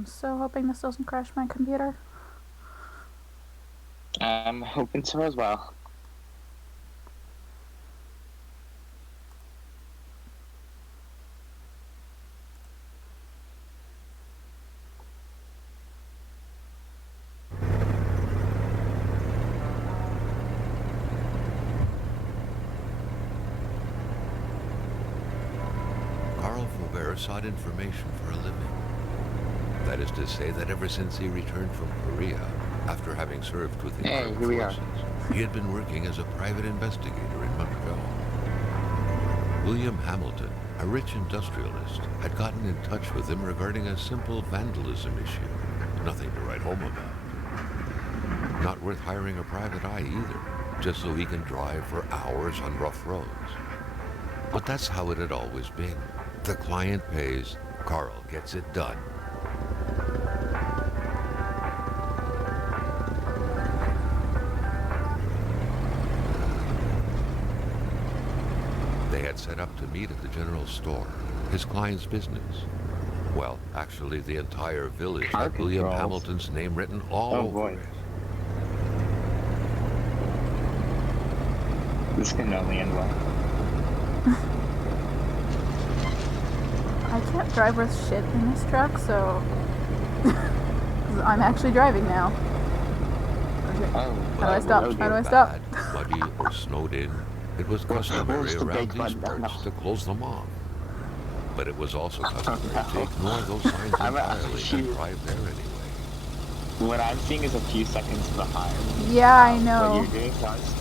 I'm so hoping this doesn't crash my computer. I'm hoping so as well. Sought information for a living. That is to say that ever since he returned from Korea, after having served with the Hey, armed here we are. forces, he had been working as a private investigator in Montreal. William Hamilton, a rich industrialist, had gotten in touch with him regarding a simple vandalism issue. Nothing to write home about. Not worth hiring a private eye either, just so he can drive for hours on rough roads. But that's how it had always been. The client pays, Carl gets it done. They had set up to meet at the general store, his client's business. Well, actually, the entire village had William Hamilton's name written all over it. This can only end well. I can't drive worth shit in this truck, so I'm actually driving now. Okay. Oh, how do I stop? How do I stop? Muddy or snowed in, it was customary around these parts to close them off. But it was also customary to ignore those signs entirely and drive there anyway. What I'm seeing is a few seconds behind. Yeah, I know. What you're doing, so it's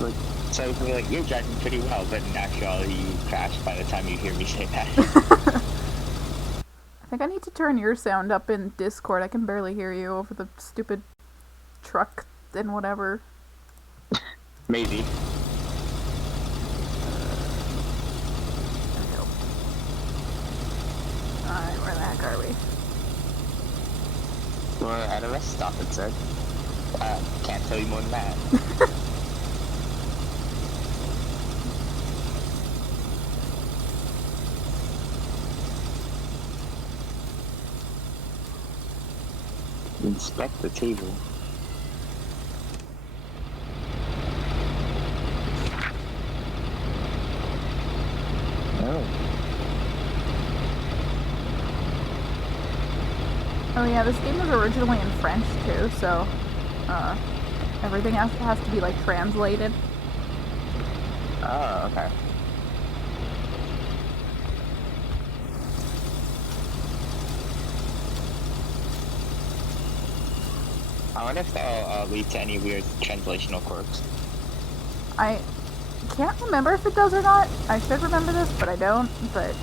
like, so it's like, you're driving pretty well, but in actuality, you crashed by the time you hear me say that. I think I need to turn your sound up in Discord. I can barely hear you over the stupid truck and whatever. Maybe. There we go. Alright, where the heck are we? We're at a rest stop, it said. Can't tell you more than that. Inspect the table. Oh yeah, this game was originally in French too, so everything has to be like translated. Oh, okay. I wonder if that'll lead to any weird translational quirks. I can't remember if it does or not. I should remember this, but I don't. But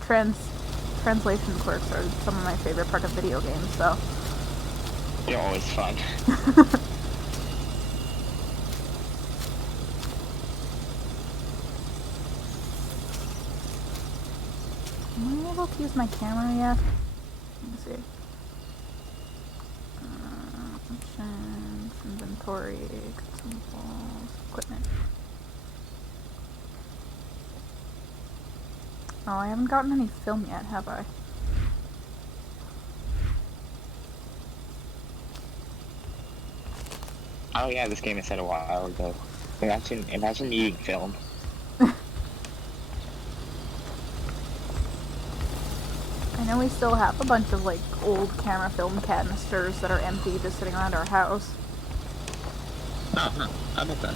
translation quirks are some of my favorite part of video games, so. They're always fun. Am I able to use my camera yet? Let me see. Options, inventory, consumables, equipment. Oh, I haven't gotten any film yet, have I? Oh yeah, this game is set a while ago. Imagine needing film. I know we still have a bunch of like old camera film canisters that are empty just sitting around our house. Uh-huh. I bet that.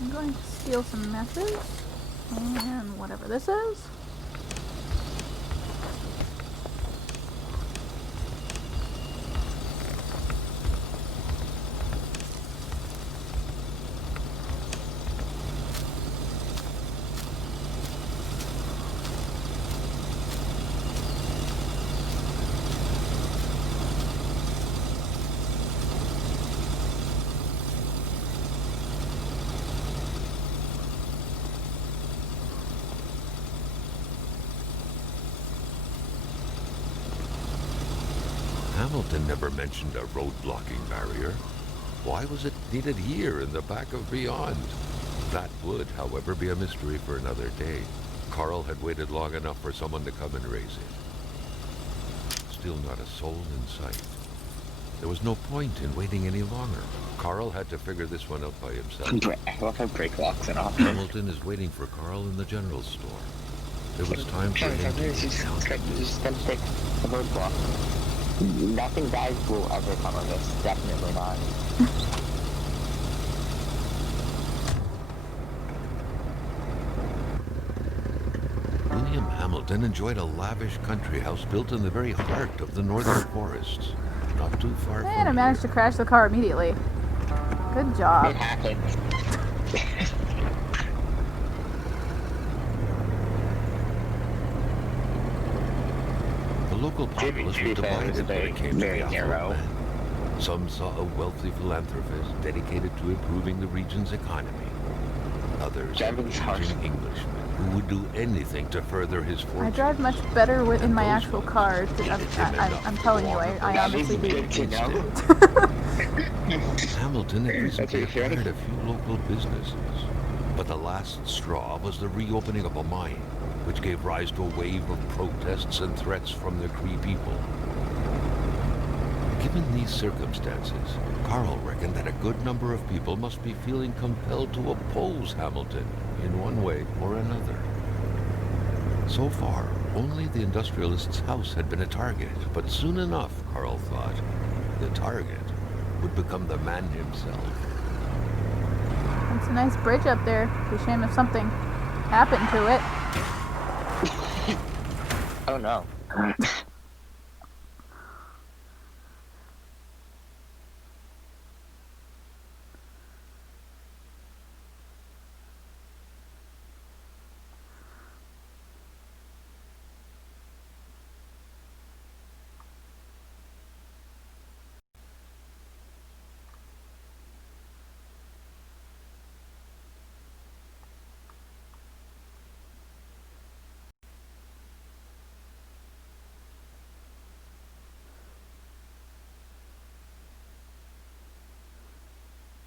I'm going to steal some matches and whatever this is. Hamilton never mentioned a road blocking barrier. Why was it needed here in the back of Beyond? That would, however, be a mystery for another day. Carl had waited long enough for someone to come and raise it. Still not a soul in sight. There was no point in waiting any longer. Carl had to figure this one out by himself. I love how break locks an option. Hamilton is waiting for Carl in the general store. It was time for him to just gonna take the roadblock. Nothing bad will ever come of this. Definitely not. William Hamilton enjoyed a lavish country house built in the very heart of the northern forests, not too far from And I managed to crash the car immediately. Good job. It happens. The local populace was divided when it came to the affluent man. Some saw a wealthy philanthropist dedicated to improving the region's economy. Others were engaging Englishmen who would do anything to further his fortune. I drive much better in my actual car. I'm telling you, I honestly do. Hamilton had recently acquired a few local businesses, but the last straw was the reopening of a mine, which gave rise to a wave of protests and threats from the Cree people. Given these circumstances, Carl reckoned that a good number of people must be feeling compelled to oppose Hamilton in one way or another. So far, only the industrialist's house had been a target, but soon enough, Carl thought, the target would become the man himself. It's a nice bridge up there. It'd be a shame if something happened to it. Oh no.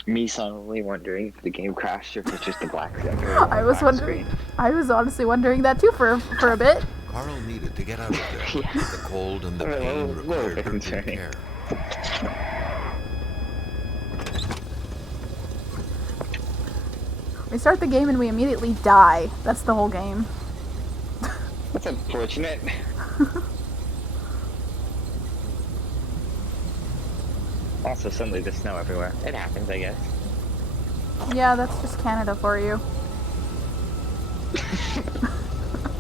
Me suddenly wondering if the game crashed or if it's just a black sector. I was wondering. I was honestly wondering that too for a bit. Carl needed to get out of there. Yeah. The cold and the pain required urgent care. We start the game and we immediately die. That's the whole game. That's unfortunate. Also, suddenly there's snow everywhere. It happens, I guess. Yeah, that's just Canada for you.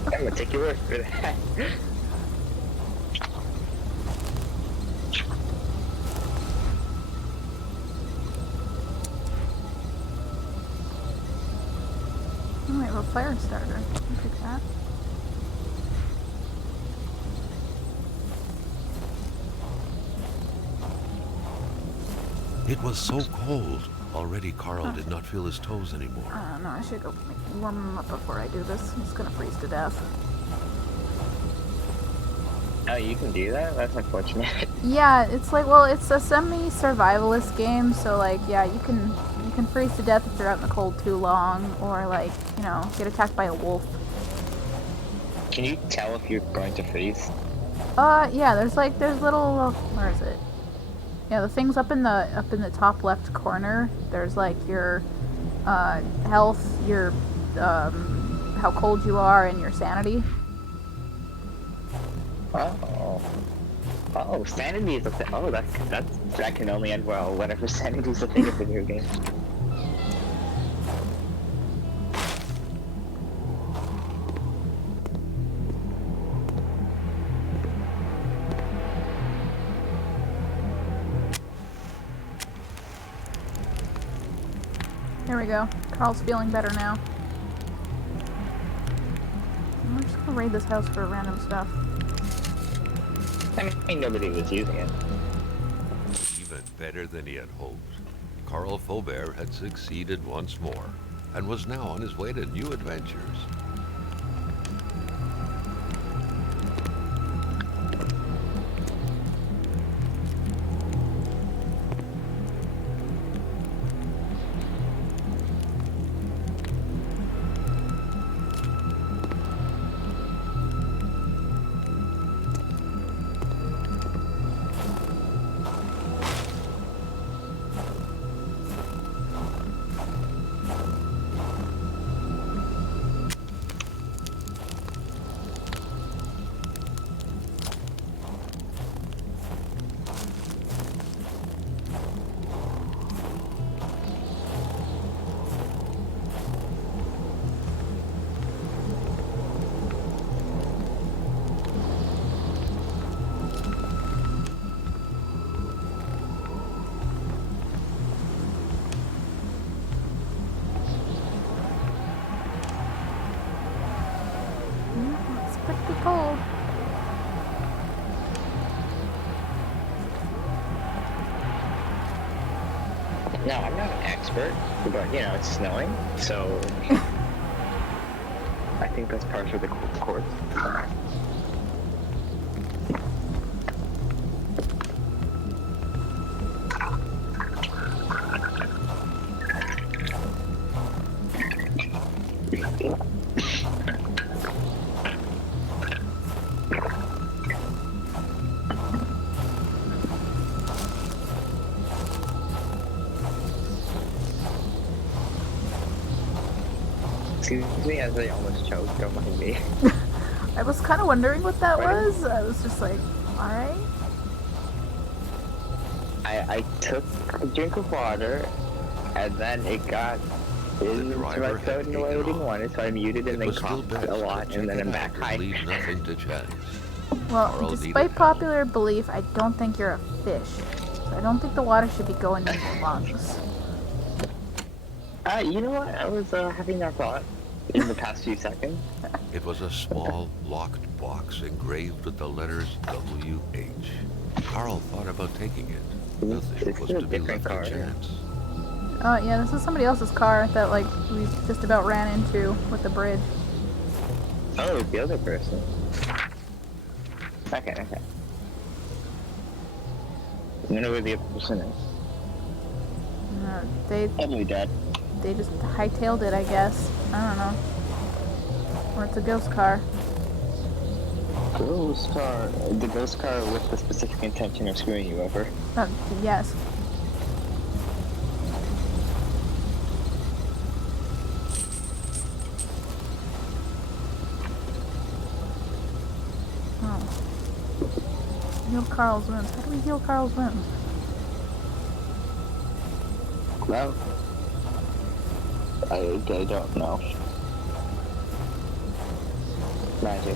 I'm gonna take your word for that. Oh, wait, well, fire starter. I'll pick that. It was so cold. Already Carl did not feel his toes anymore. No, I should go warm them up before I do this. I'm just gonna freeze to death. Oh, you can do that? That's unfortunate. Yeah, it's like, well, it's a semi-survivalist game, so like, yeah, you can freeze to death if you're out in the cold too long, or like, you know, get attacked by a wolf. Can you tell if you're going to freeze? Yeah, there's little, where is it? Yeah, the things up in the top left corner. There's like your health, your how cold you are, and your sanity. Oh, sanity is a thing. Oh, that can only end well whenever sanity is a thing in video games. There we go. Carl's feeling better now. I'm just gonna raid this house for random stuff. I mean, nobody was using it. Even better than he had hoped. Carl Faubert had succeeded once more, and was now on his way to new adventures. Now, I'm not an expert, but you know, it's snowing, so I think that's par for the course. Excuse me, as I almost choked, don't mind me. I was kind of wondering what that Right. was. I was just like, alright. I took a drink of water, and then it got into my driver had throat in the way I taken didn't off. want it, so I muted It and then was still coughed best, a lot, but and then checking I'm back out would high. leave nothing to chance. Well, Carl despite needed help. popular belief, I don't think you're a fish. So I don't think the water should be going in your lungs. You know what? I was having that thought in the past few seconds. It was a small, locked box engraved with the letters W.H. Carl thought about taking it. Nothing This was is a to be different left car. to chance. Oh, yeah, this is somebody else's car that, like, we just about ran into with the bridge. Oh, it's the other person. Okay. I know where the other person is. They Probably dead. just hightailed it, I guess. I don't know. Or it's a ghost car. Ghost car. The ghost car with the specific intention of screwing you over. Yes. Oh. Heal Carl's wounds. How do we heal Carl's wounds? No. I don't know. Magic.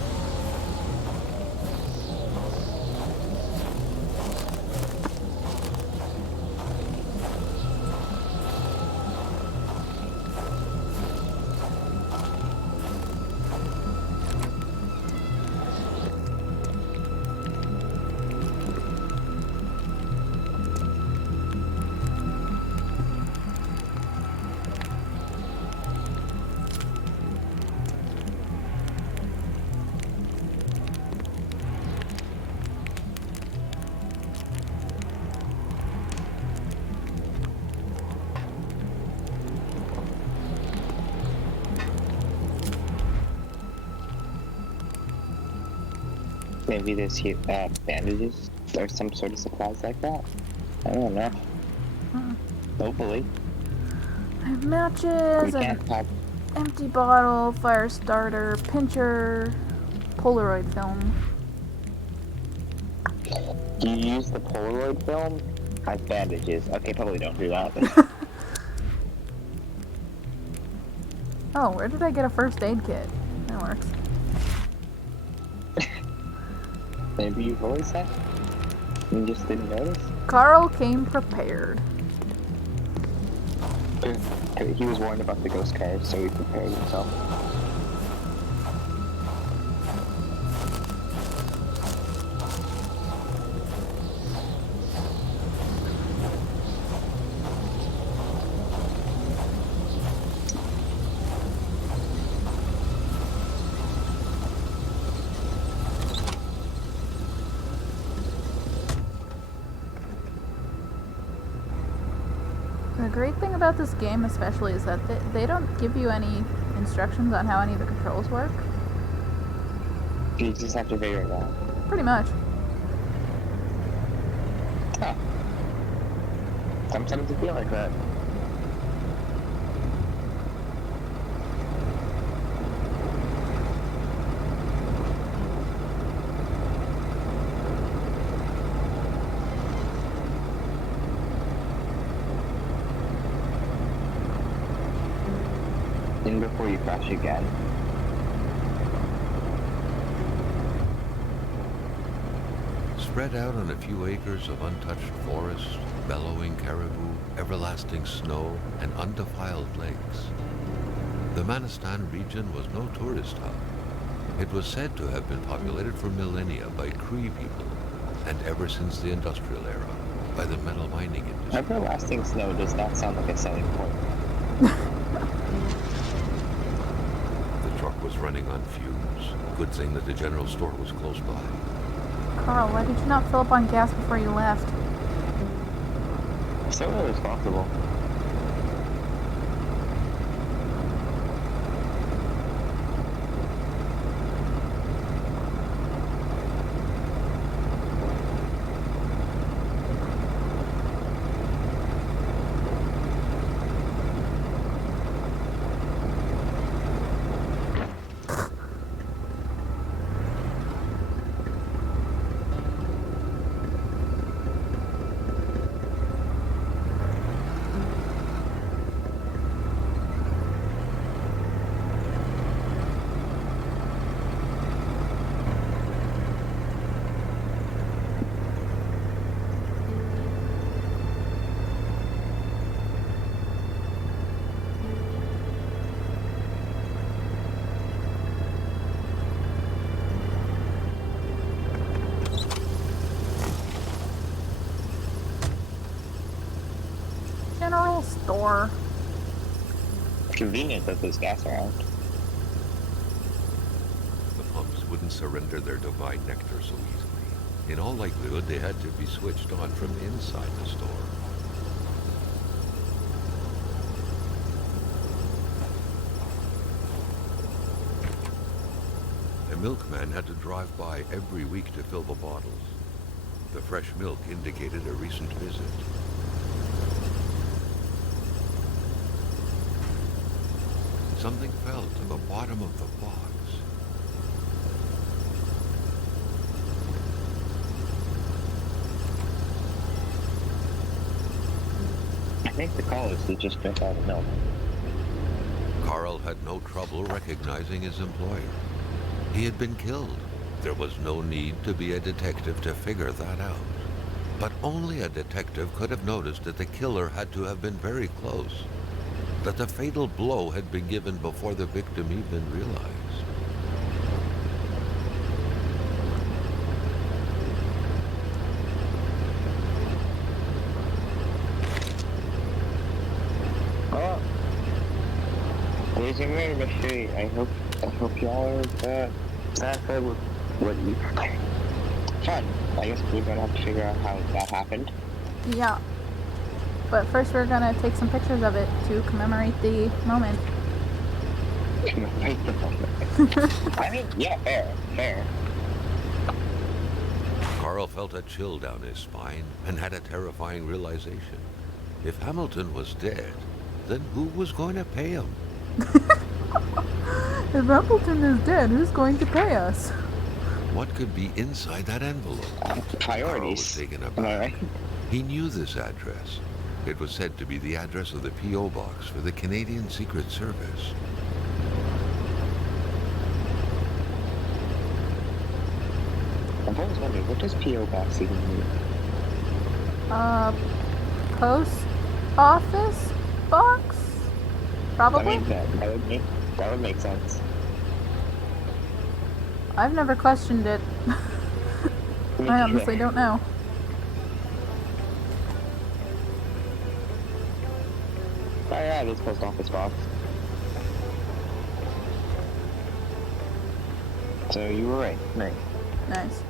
Maybe there's bandages or some sort of supplies like that. I don't know. Hopefully. I have We matches, can't have. empty bottle, fire starter, pincher, Polaroid film. Do you use the Polaroid film as bandages? Okay, probably don't do that. Oh, where did I get a first aid kit? That works. Maybe you've always had. You just didn't notice. Carl came prepared. He was warned about the ghost cars, so he prepared himself. The great thing about this game especially is that they don't give you any instructions on how any of the controls work. You just have to figure it out. Pretty much. Huh. Sometimes you feel like that. In before you crash again. Spread out on a few acres of untouched forest, bellowing caribou, everlasting snow, and undefiled lakes. The Manistan region was no tourist hub. It was said to have been populated for millennia by Cree people, and ever since the industrial era, by the metal mining industry. Everlasting snow does not sound like a selling point. The truck was running on fumes. Good thing that the general store was close by. Carl, why did you not fill up on gas before you left? So irresponsible. General store. Convenient that there's gas around. The pumps wouldn't surrender their divine nectar so easily. In all likelihood, they had to be switched on from inside the store. A milkman had to drive by every week to fill the bottles. The fresh milk indicated a recent visit. Something fell to the bottom of the box. I think the call is he just drank all the milk. Carl had no trouble recognizing his employer. He had been killed. There was no need to be a detective to figure that out. But only a detective could have noticed that the killer had to have been very close, that the fatal blow had been given before the victim even realized. Oh, there's a murder mystery. I hope y'all are satisfied with what you. Fun. I guess we're gonna have to figure out how that happened. Yeah. But first we're gonna take some pictures of it to commemorate the moment. I mean, yeah, fair. Carl felt a chill down his spine and had a terrifying realization. If Hamilton was dead, then who was going to pay him? If Hamilton is dead, who's going to pay us? What could be inside that envelope? Carl was Priorities. taken Am I aback. right? He knew this address. It was said to be the address of the P.O. box for the Canadian Secret Service. I've always wondered, what does P.O. box even mean? Post office box? I Probably? mean, that would make sense. I've never questioned it. I honestly don't know. Oh yeah, this post office box. So you were right. Nice.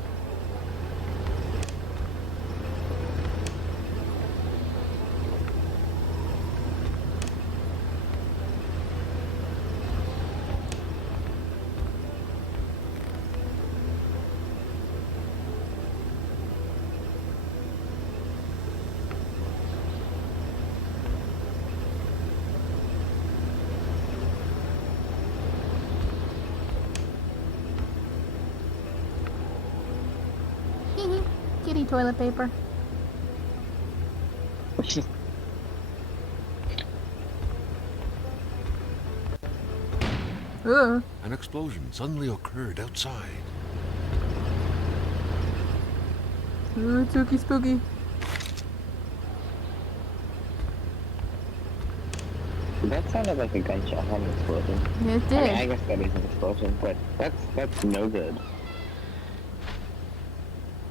Kitty toilet paper. Ugh. An explosion suddenly occurred outside. Ooh, spooky spooky. That sounded like a gunshot, not an explosion. It I did. mean, I guess that is an explosion, but that's no good.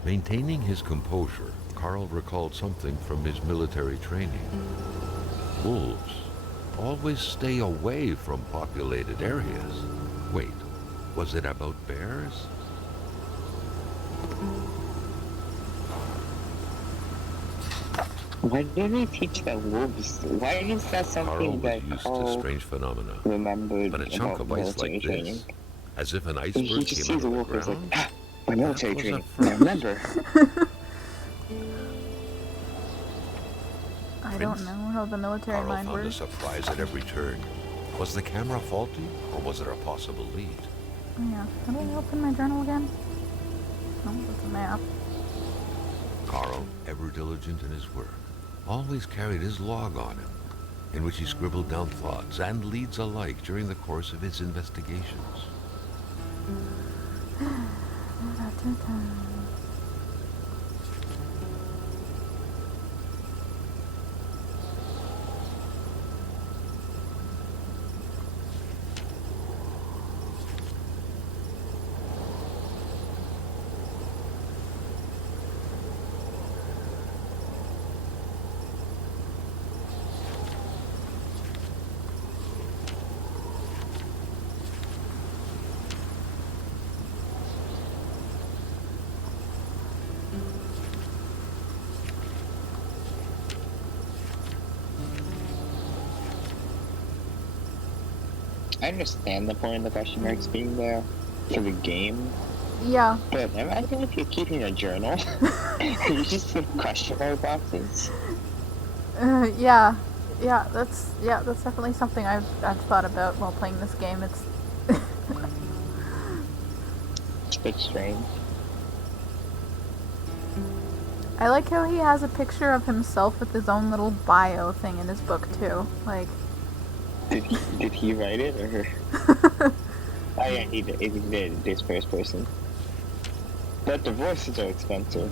Maintaining his composure, Carl recalled something from his military training. Wolves always stay away from populated areas. Wait, was it about bears? Why did they teach that wolves? Why is that Carl something was that used to Carl strange phenomena, remembered but a chunk about of ice military like training? this, as if an He iceberg just came out sees a of the wolf and is like, ground, ah, my military was a training. first. I remember. I don't know how the military Carl mind found a works. surprise at every turn. Was the camera faulty, or was it a possible lead? Oh, yeah. How do I open my journal again? Oh, that's a map. Carl, ever diligent in his work, always carried his log on him, in which he scribbled down thoughts and leads alike during the course of his investigations. I understand the point of the question marks being there for the game, Yeah. but imagine if you're keeping a journal and you just put question mark boxes. Yeah. That's definitely something I've thought about while playing this game. It's It's a bit strange. I like how he has a picture of himself with his own little bio thing in his book too. Like Did he write it or? Oh yeah, he did. This first person. But the voices are expensive.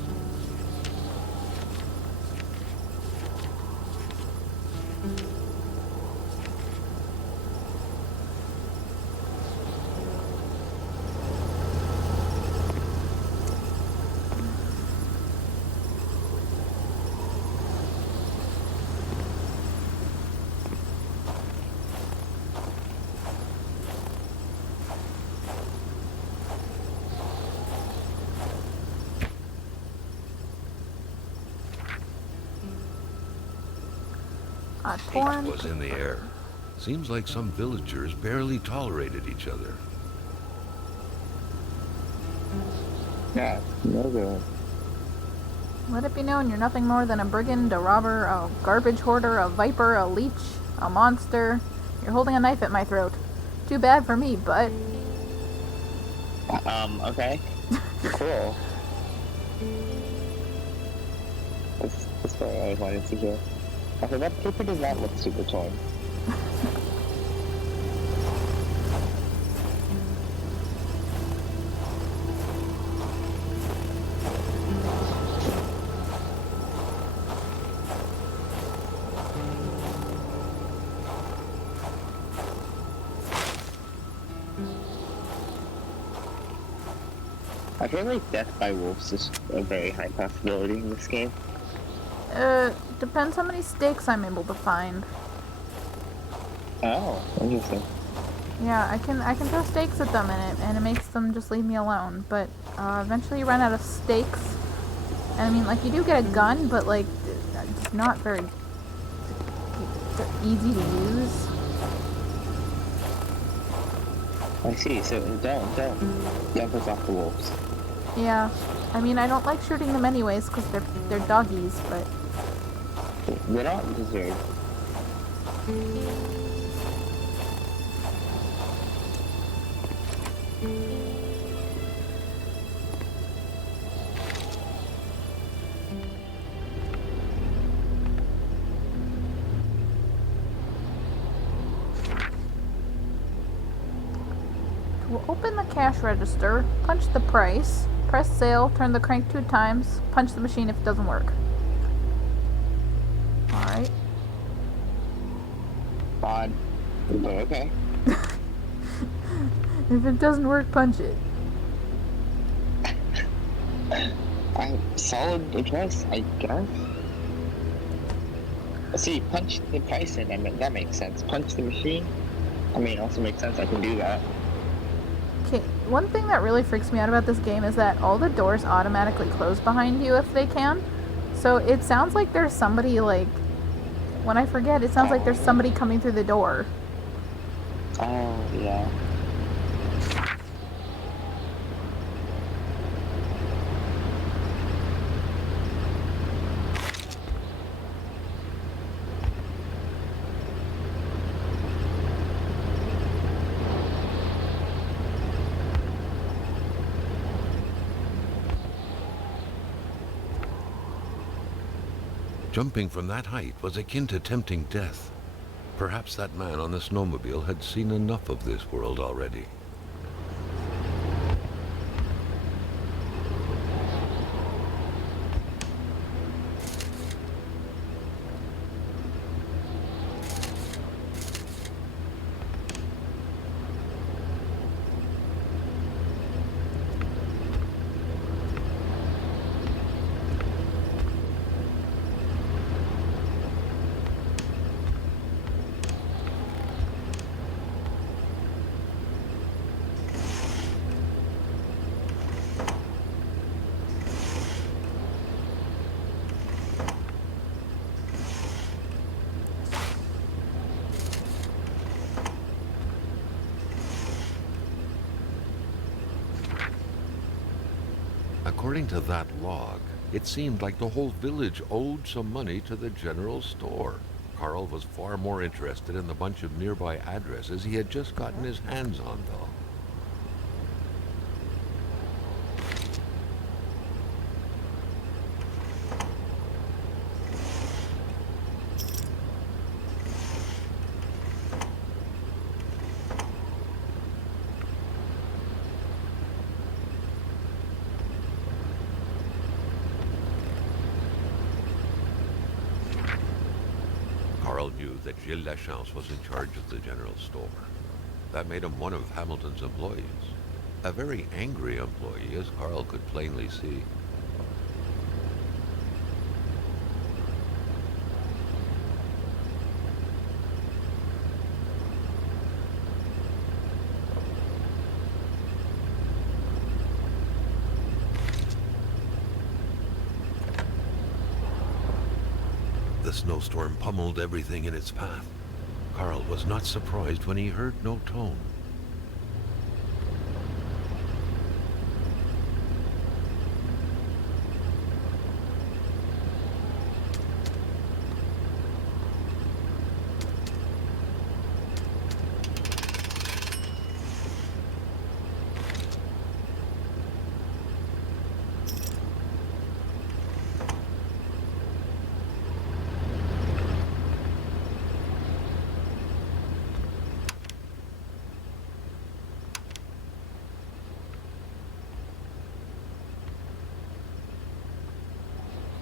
torn. Hate was in the air. Seems like some villagers barely tolerated each other. Yeah, no good. Let it be known you're nothing more than a brigand, a robber, a garbage hoarder, a viper, a leech, a monster. You're holding a knife at my throat. Too bad for me, but... Okay. Cool. That's what I always wanted to hear. Okay, that paper does not look super torn. I feel like death by wolves is a very high possibility in this game. Depends how many stakes I'm able to find. Oh, interesting. Yeah, I can throw stakes at them and it makes them just leave me alone. But eventually you run out of stakes. And I mean, like, you do get a gun, but like, it's not very easy to use. I see, so don't piss off the wolves. Yeah, I mean, I don't like shooting them anyways because they're doggies, but They don't deserve. we'll open the cash register, punch the price, press sale, turn the crank 2 times, punch the machine if it doesn't work. Alright. Odd, but okay. If it doesn't work, punch it. I solid address, I guess. See, punch the price in. I mean, that makes sense. Punch the machine. I mean, also makes sense. I can do that. Okay, one thing that really freaks me out about this game is that all the doors automatically close behind you if they can. So it sounds like there's somebody, like, when I forget, it sounds like there's somebody coming through the door. Oh yeah. Jumping from that height was akin to tempting death. Perhaps that man on the snowmobile had seen enough of this world already. According to that log, it seemed like the whole village owed some money to the general store. Carl was far more interested in the bunch of nearby addresses he had just gotten his hands on, though. Carl knew that Gilles Lachance was in charge of the general store. That made him one of Hamilton's employees. A very angry employee, as Carl could plainly see. The snowstorm pummeled everything in its path. Carl was not surprised when he heard no tone.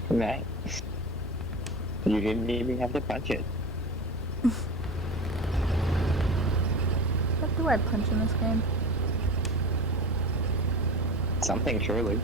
Nice. You didn't even have to punch it. What do I punch in this game? Something, surely.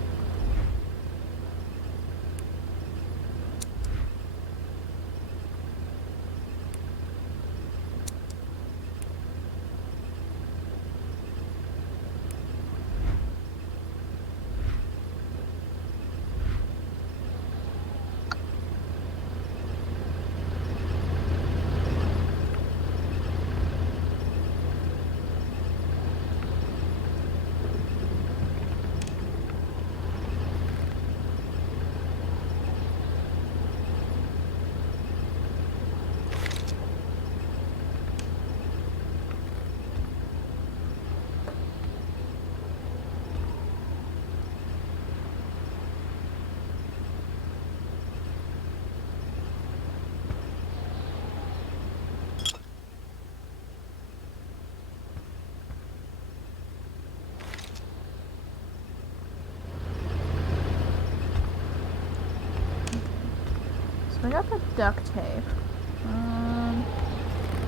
So I got the duct tape.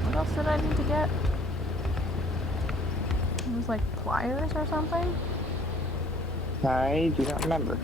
What else did I need to get? It was like pliers or something? I do not remember.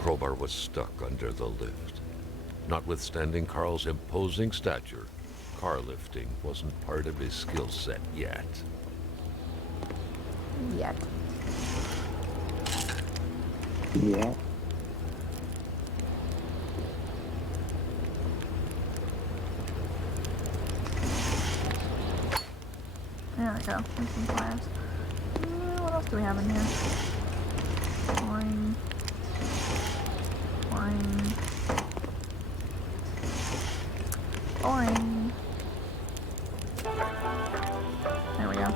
crowbar was stuck under the lift. Notwithstanding Carl's imposing stature, car lifting wasn't part of his skill set yet. Yet. Yeah. There we go. There's some pliers. What else do we have in here? Boring. Boring. Boring. There we go.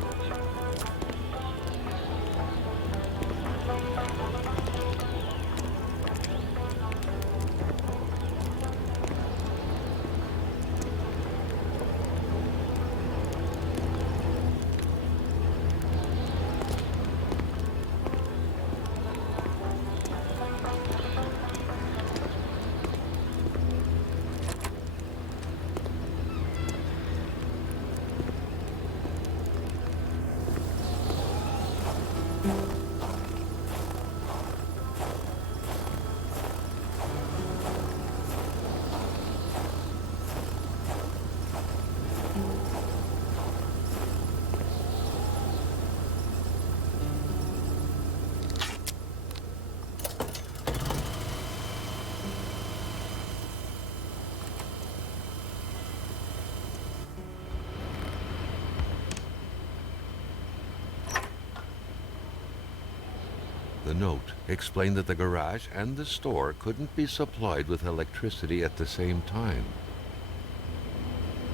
The note explained that the garage and the store couldn't be supplied with electricity at the same time.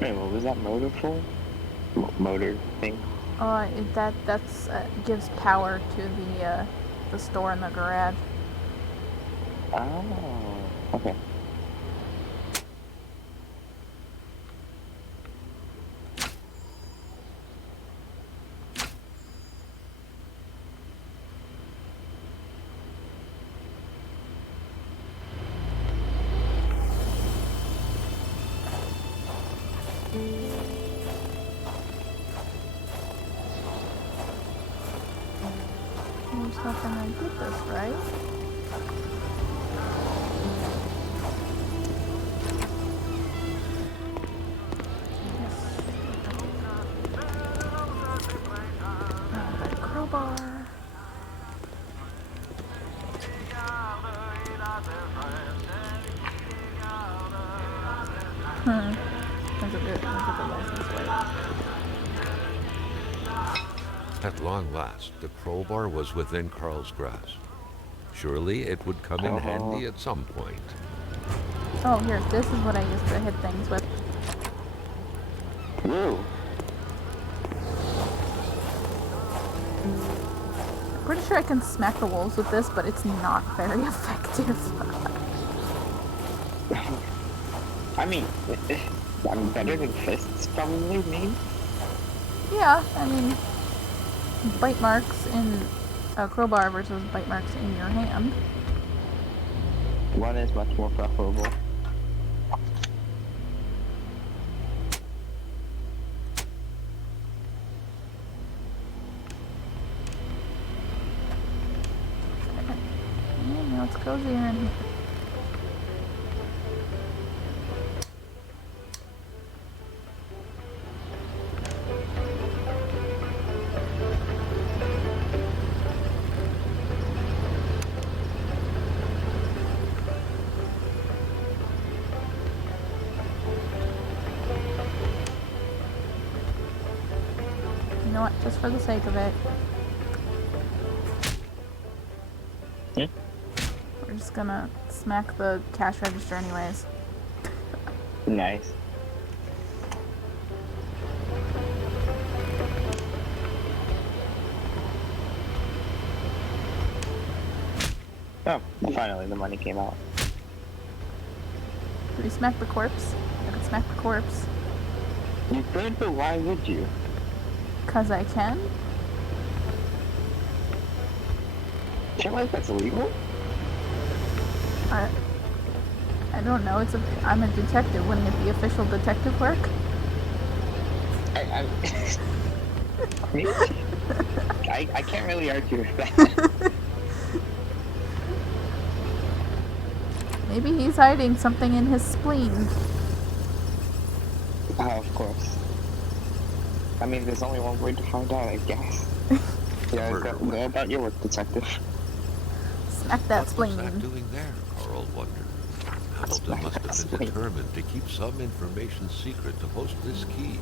Wait, what was that motor for? Motor thing? That's gives power to the store and the garage. Oh, okay. There's nothing I did this, right? Yes. That crowbar. That's a good license plate. At long last, the crowbar was within Carl's grasp. Surely it would come in handy at some point. Oh, here, this is what I used to hit things with. Whoa. I'm pretty sure I can smack the walls with this, but it's not very effective. I mean, I'm better than fists, probably, maybe? Yeah, I mean, bite marks in a crowbar versus bite marks in your hand. One is much more preferable. Yeah, now it's cozier in here. You know what? Just for the sake of it, Hmm? we're just gonna smack the cash register anyways. Nice. Oh, finally the money came out. Did we smack the corpse? I could smack the corpse. You could, but why would you? 'Cause I can? I feel like that's illegal. I don't know. I'm a detective. Wouldn't it be official detective work? Maybe. I can't really argue with that. Maybe he's hiding something in his spleen. Of course. I mean, there's only one way to find out, I guess. Yeah, go about your work, detective. Smack that What spleen. was that doing there? Carl wondered. Hamilton must have been determined to keep some information secret to host this key.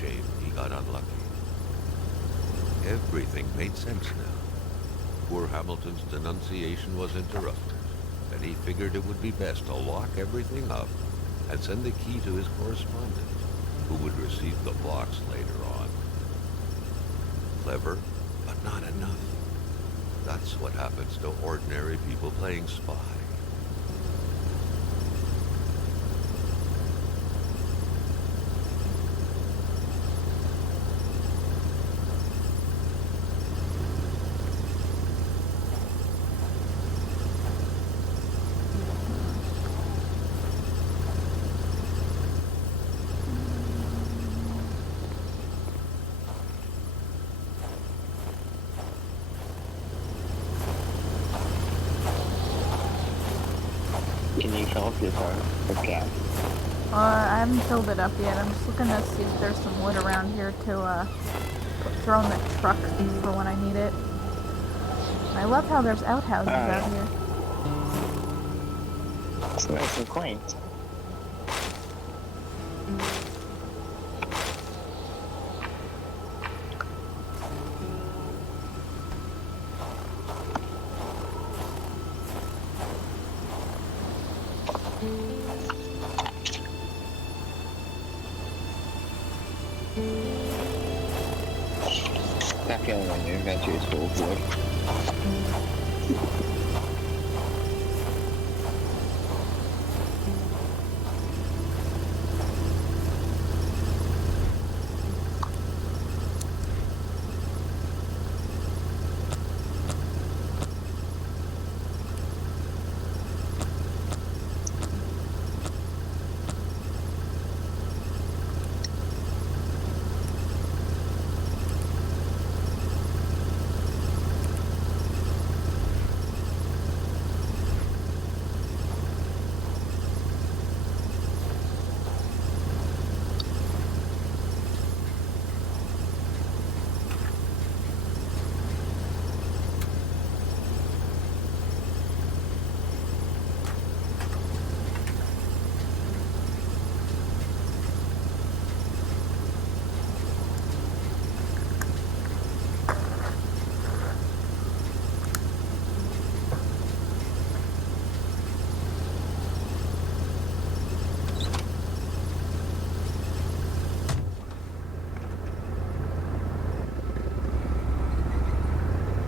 Shame he got unlucky. Everything made sense now. Poor Hamilton's denunciation was interrupted, and he figured it would be best to lock everything up and send the key to his correspondent, who would receive the box later on. Clever, but not enough. That's what happens to ordinary people playing spy. Can you fill up your car with gas? I haven't filled it up yet. I'm just looking to see if there's some wood around here to throw in the truck for when I need it. I love how there's outhouses out here. It's nice and quaint. That feeling when your adventure is full of wood.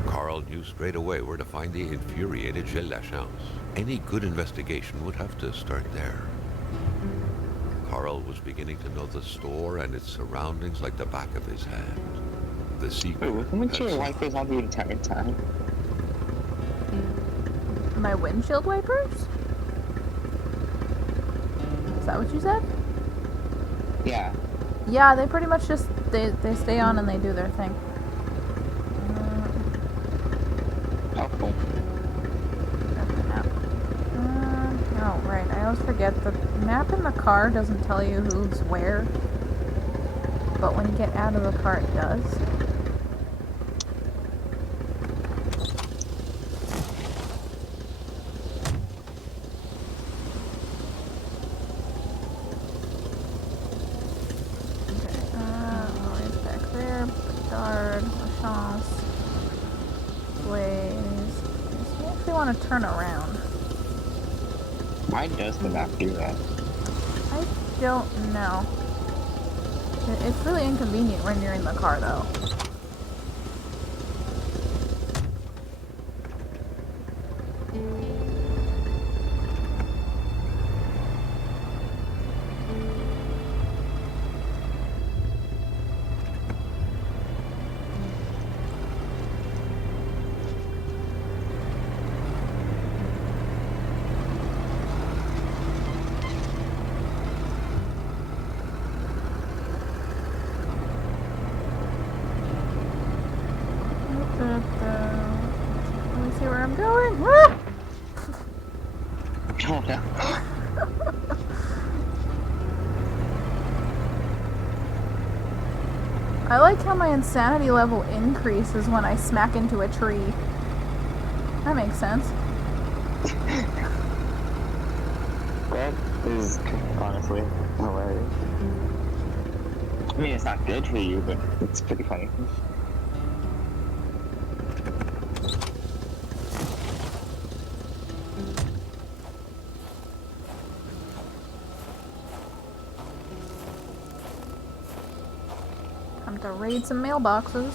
Carl knew straight away where to find the infuriated Gilles Lachance. Any good investigation would have to start there. Carl was beginning to know the store and its surroundings like the back of his hand. The secret. Wait, wasn't had your wipers on the entire time? My windshield wipers? Is that what you said? Yeah. Yeah, they pretty much just, they stay on and they do their thing. Helpful. Oh, right. I always forget the map in the car doesn't tell you who's where. But when you get out of the car, it does. Always back there. Bedard, Lachance, Blaze. So we actually want to turn around. Why does the map do that? I don't know. It's really inconvenient when you're in the car, though. I like how my insanity level increases when I smack into a tree. That makes sense. That is honestly hilarious. I mean, it's not good for you, but it's pretty funny. Time to raid some mailboxes.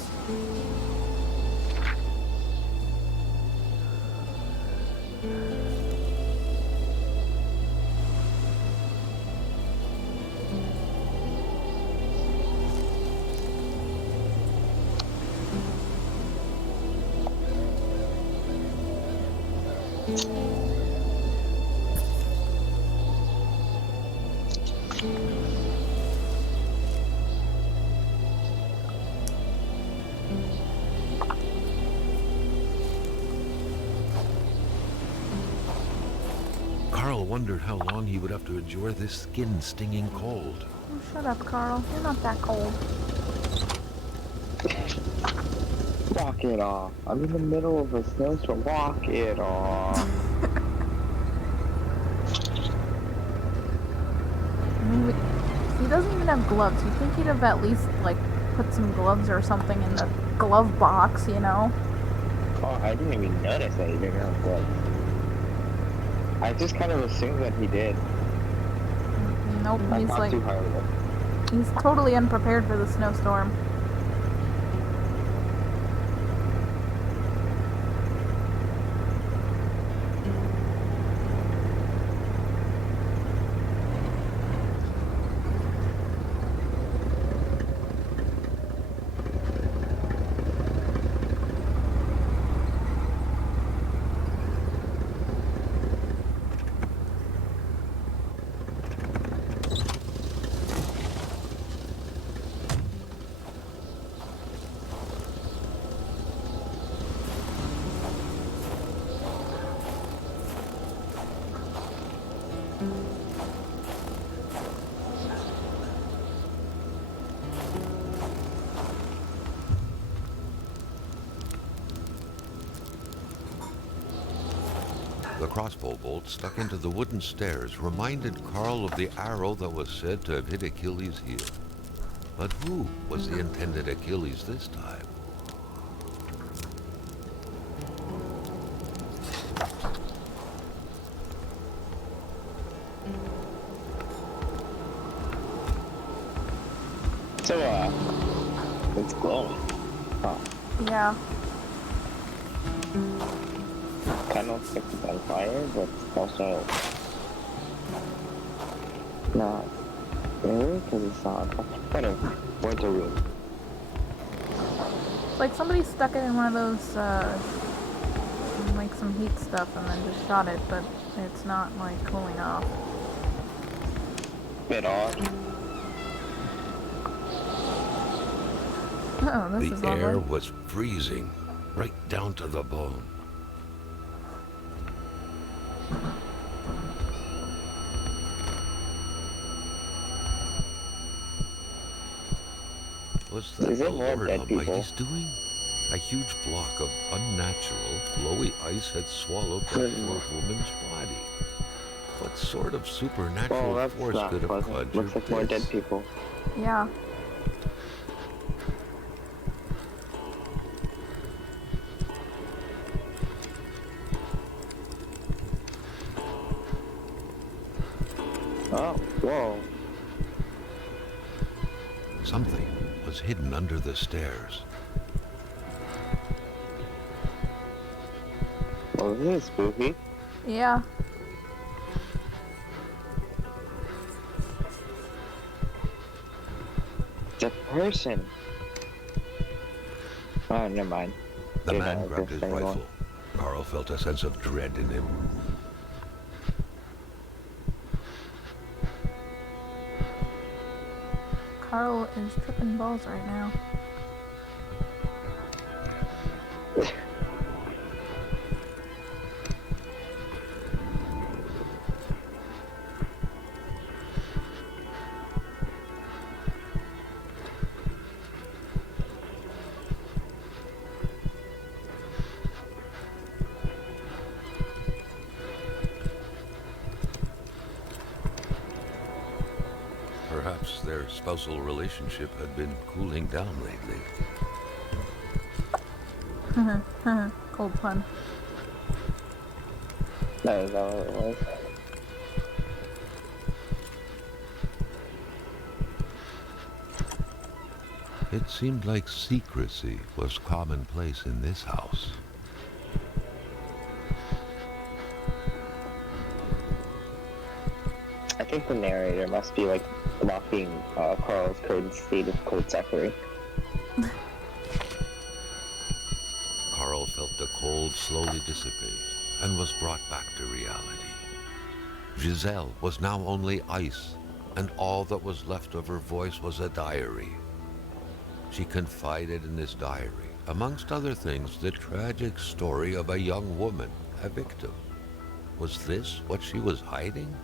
Carl wondered how long he would have to endure this skin-stinging cold. Oh, shut up, Carl. You're not that cold. Walk it off. I'm in the middle of a snowstorm. Walk it off. I mean, he doesn't even have gloves. You'd think he'd have at least, like, put some gloves or something in the glove box, you know? Oh, I didn't even notice that he didn't have gloves. I just kind of assumed that he did. Nope, I he's thought like, too hard of it. he's totally unprepared for the snowstorm. The crossbow bolt stuck into the wooden stairs reminded Carl of the arrow that was said to have hit Achilles' heel. But who was the intended Achilles this time? So, it's glowing. Huh. Yeah. Kind of looks like it's on fire, but also not really, because it's not on fire. Anyway, where's the room? It's like somebody stuck it in one of those, like some heat stuff and then just shot it, but it's not, like, cooling off. Bit off. Oh, this is The air lovely. was freezing, right down to the bone. Was that Is the it more Lord dead people? Almighty's doing? A huge block of unnatural, glowy ice had swallowed that poor woman's body. What sort of Well, supernatural that's force not could have pleasant. conjured Looks like more dead this? people. Yeah. Oh, whoa. Something was hidden under the stairs. Well, this is spooky. Yeah. It's a person. Oh, never mind. The You're man not grabbed his this anymore. rifle. Carl felt a sense of dread in him. Carl is tripping balls right now. Perhaps their spousal relationship had been cooling down lately. Cold pun. That was all it was. It seemed like secrecy was commonplace in this house. I think the narrator must be like locking Carl's current state of cold suffering. Carl felt the cold slowly dissipate and was brought back to reality. Giselle was now only ice, and all that was left of her voice was a diary. She confided in this diary, amongst other things, the tragic story of a young woman, a victim. Was this what she was hiding?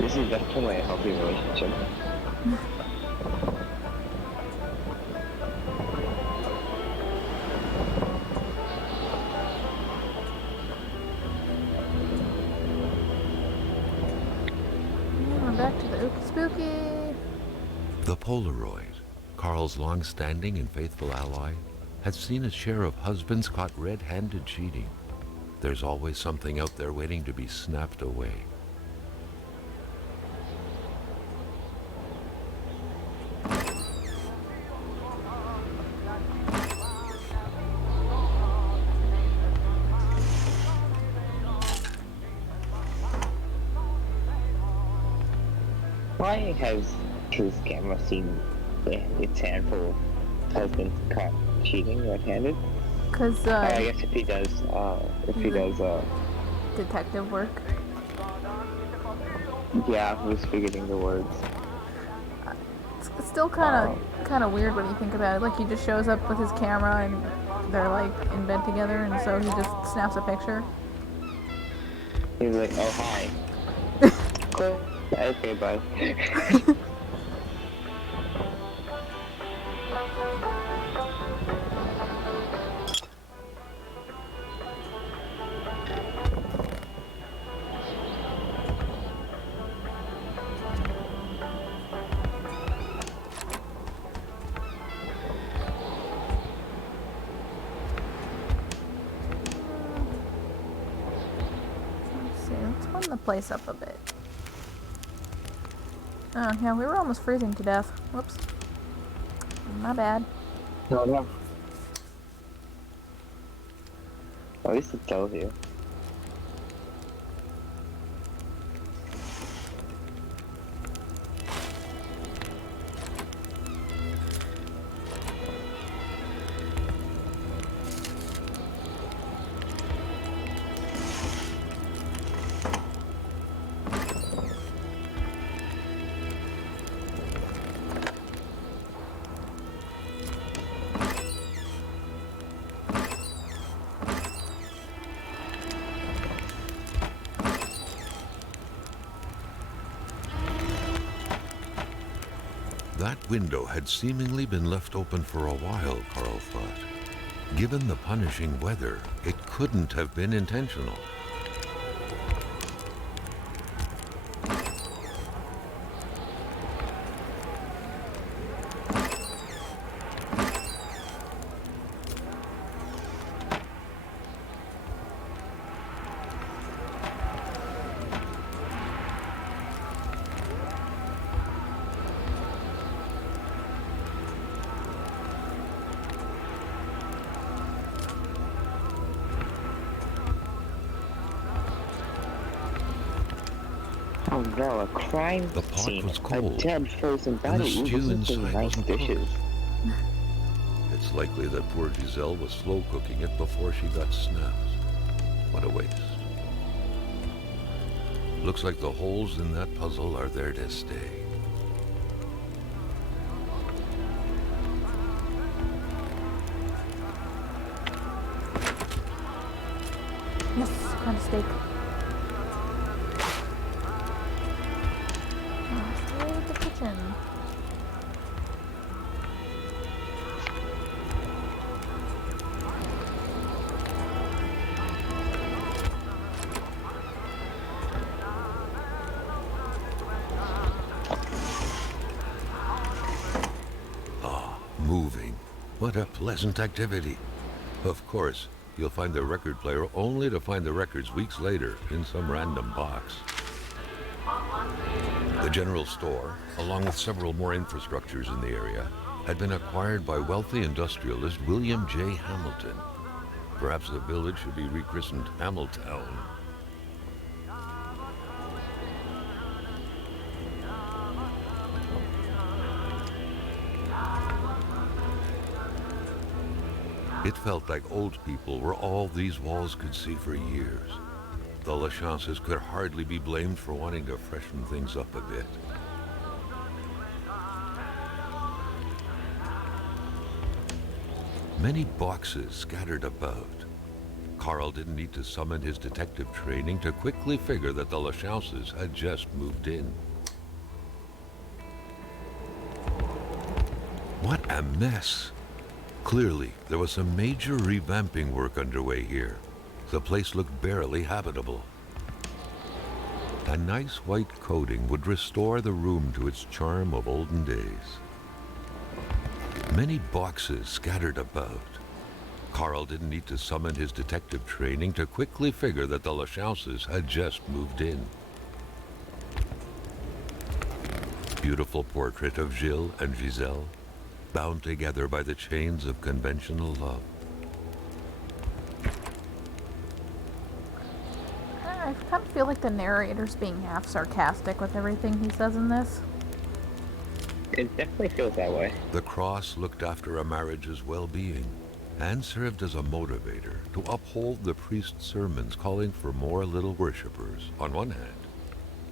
This is definitely a healthy relationship. And we're back to the ooky spooky. The Polaroid, Carl's long-standing and faithful ally, had seen its share of husbands caught red-handed cheating. There's always something out there waiting to be snapped away. Why has his camera seen its handful of husbands caught cheating red-handed? Because, I guess if he does, detective work. yeah, who's figuring the words? It's still kind of weird when you think about it. Like, he just shows up with his camera and they're, like, in bed together, and so he just snaps a picture. He's like, oh, hi. Cool. Okay, bye. Let's see, let's warm the place up a bit. Oh, yeah, we were almost freezing to death. Whoops. My bad. No, no. At least it tells you. That window had seemingly been left open for a while, Carl thought. Given the punishing weather, it couldn't have been intentional. Oh no, a crime The pot scene. was A cold, dead frozen and the body. Ooh, stew those are inside some nice wasn't dishes. cooked. It's likely that poor Giselle was slow cooking it before she got snapped. What a waste. Looks like the holes in that puzzle are there to stay. Yes, kind of steak. Stay in the kitchen. Moving. What a pleasant activity. Of course, you'll find the record player only to find the records weeks later in some random box. The general store, along with several more infrastructures in the area, had been acquired by wealthy industrialist William J. Hamilton. Perhaps the village should be rechristened Hamiltown. It felt like old people were all these walls could see for years. The Lachances could hardly be blamed for wanting to freshen things up a bit. Many boxes scattered about. Carl didn't need to summon his detective training to quickly figure that the Lachances had just moved in. What a mess! Clearly, there was some major revamping work underway here. The place looked barely habitable. A nice white coating would restore the room to its charm of olden days. Many boxes scattered about. Carl didn't need to summon his detective training to quickly figure that the Lachances had just moved in. Beautiful portrait of Gilles and Giselle, bound together by the chains of conventional love. I kind of feel like the narrator's being half sarcastic with everything he says in this. It definitely feels that way. The cross looked after a marriage's well-being and served as a motivator to uphold the priest's sermons calling for more little worshippers on one hand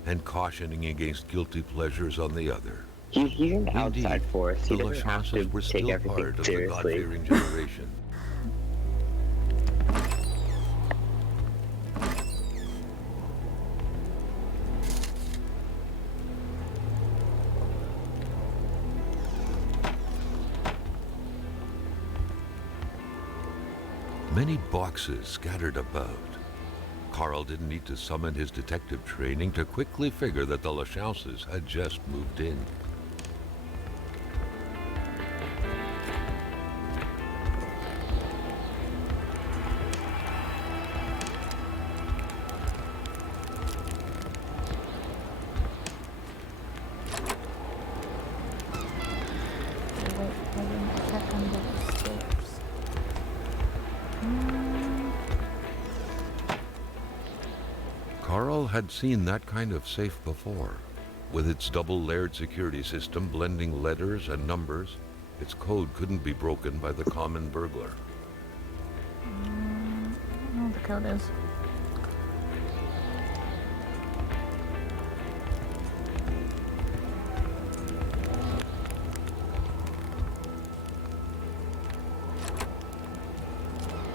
and cautioning against guilty pleasures on the other. He's an Indeed, outside force. He the doesn't have to Lachances were take still everything part of the seriously. God-fearing generation. Many boxes scattered about. Carl didn't need to summon his detective training to quickly figure that the Lachances had just moved in. Wait, I didn't check under the stairs. Carl had seen that kind of safe before. With its double-layered security system blending letters and numbers, its code couldn't be broken by the common burglar. I don't know what the code is.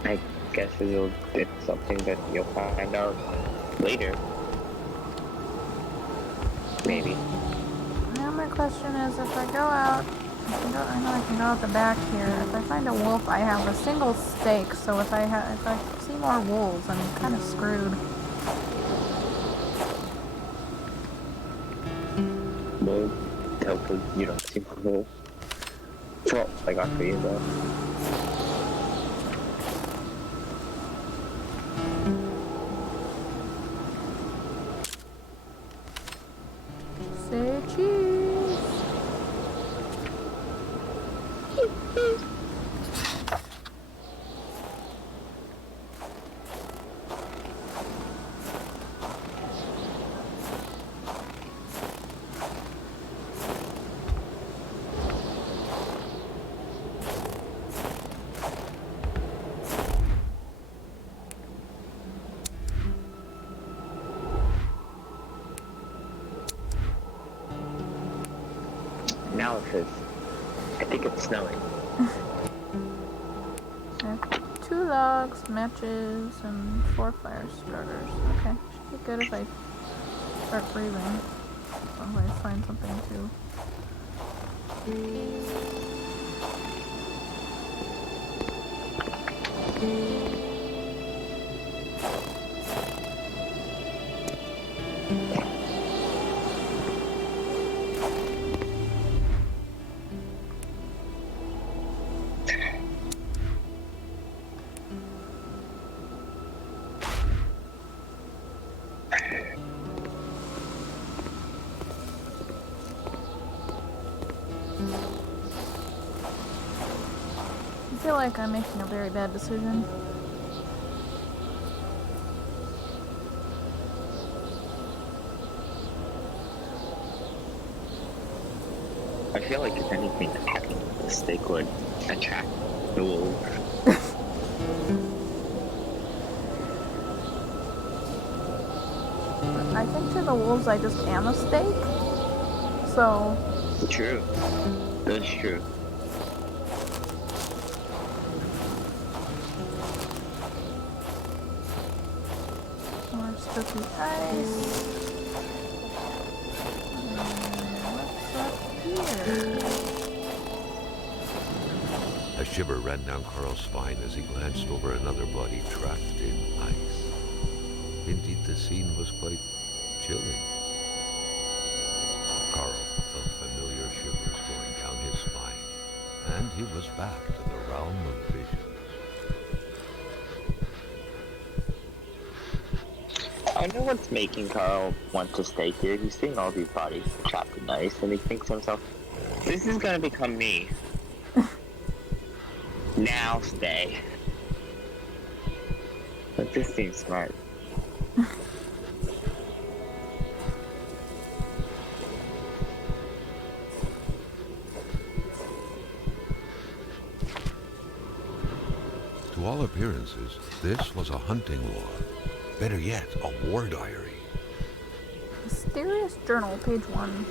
I guess it's something that you'll find out later. Maybe. Now my question is, if I go out, I know I can go out the back here. If I find a wolf, I have a single stake. So if I see more wolves, I'm kind of screwed. Well, hopefully you don't see my little fault I got for you though. Say cheese. analysis. I think it's snowing. I have 2 logs, matches, and 4 fire starters. Okay, should be good if I start breathing. As long as I find something to. I feel like I'm making a very bad decision. I feel like if anything, the stick would attract the wolves. I think to the wolves I just am a steak. So. True. That's true. More spooky ice. What's up here? A shiver ran down Carl's spine as he glanced over another body trapped in ice. Indeed, the scene was quite chilling. Carl felt familiar shivers going down his spine, and he was back to the realm of visions. I know what's making Carl want to stay here. He's seeing all these bodies trapped in ice, and he thinks to himself, this is gonna become me. Now stay. But this seems smart. To all appearances, this was a hunting log. Better yet, a war diary. Mysterious journal, page 1.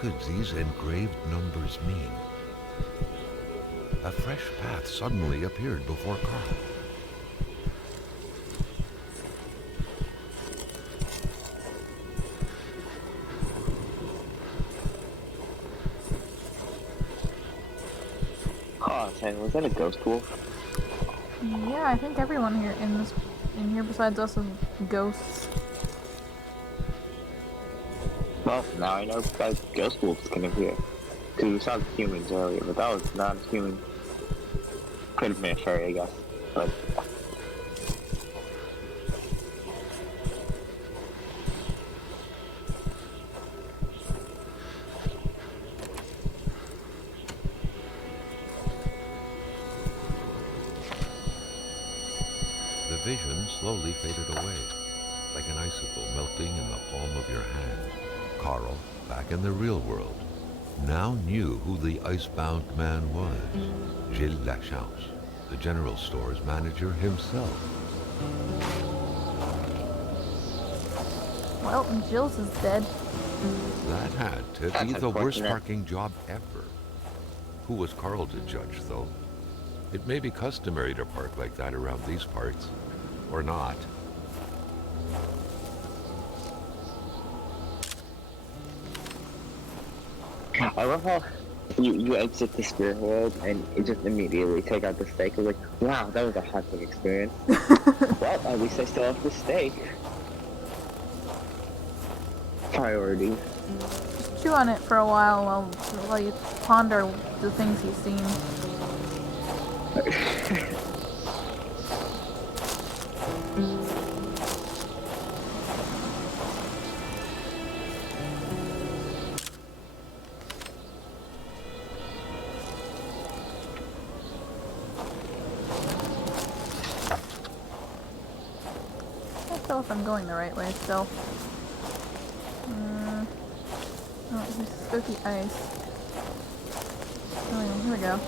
Could these engraved numbers mean? A fresh path suddenly appeared before Carl. Oh, sorry, was that a ghost wolf? Yeah, I think everyone here in here besides us is ghosts. Well, now I know that ghost wolves can appear. Because we saw the humans earlier, but that was not a human. Could have been a fairy, I guess. But the vision slowly faded away, like an icicle melting in the palm of your hand. Carl, back in the real world, now knew who the icebound man was. Gilles Lachance, the general store's manager himself. Well, Jill's is dead. That had to That's be the worst unfortunate. parking job ever. Who was Carl to judge, though? It may be customary to park like that around these parts, or not. I love how you exit the spirit world and you just immediately take out the steak. I was like, wow, that was a haunting experience. Well, at least I still have the steak. Priorities. Just chew on it for a while you ponder the things you've seen. I can't tell if I'm going the right way still. Oh, there's spooky ice. Oh, yeah, here we go.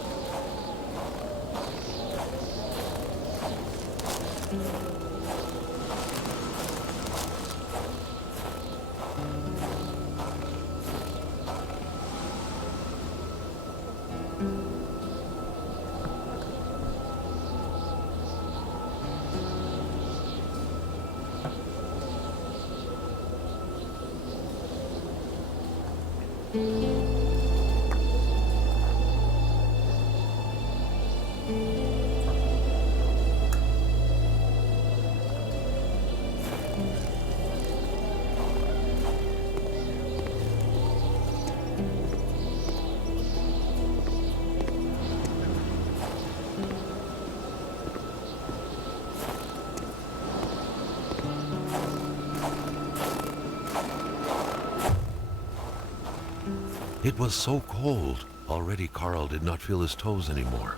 It was so cold. Already Carl did not feel his toes anymore.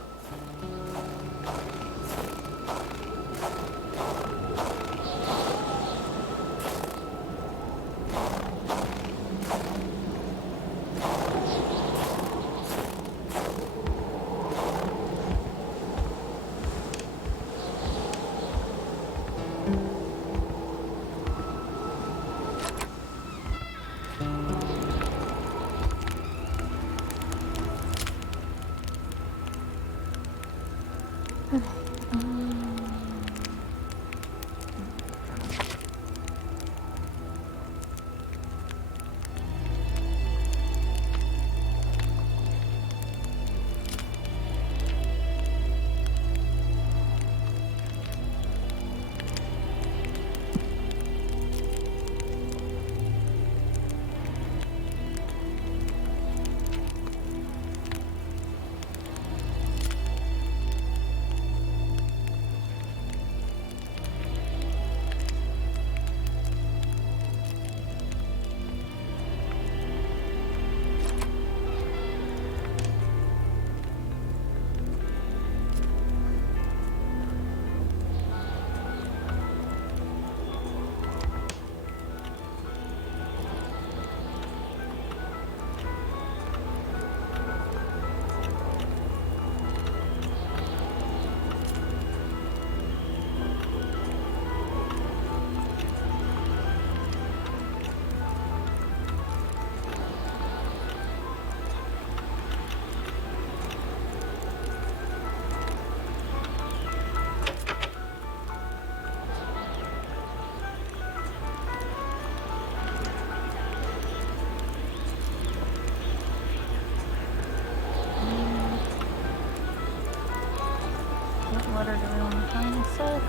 What letter do we want to find instead?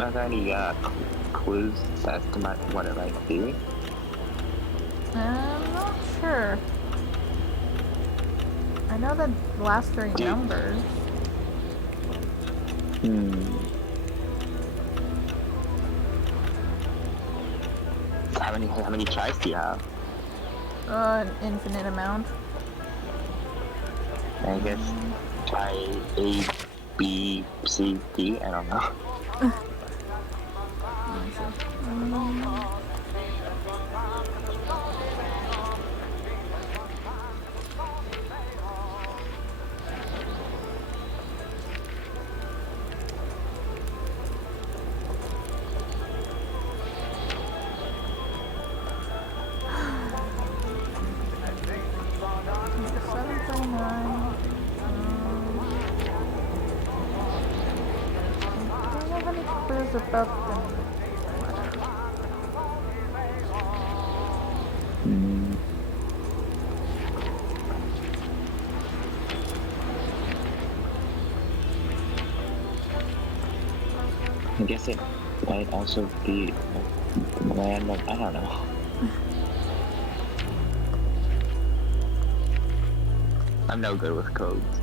Are there any clues as to what it might be? I'm not sure. I know the last three numbers. How many tries do you have? An infinite amount. I guess I don't know. Let me see. Number 739. I don't have any clues about them. I guess it might also be random. I don't know. I'm no good with codes.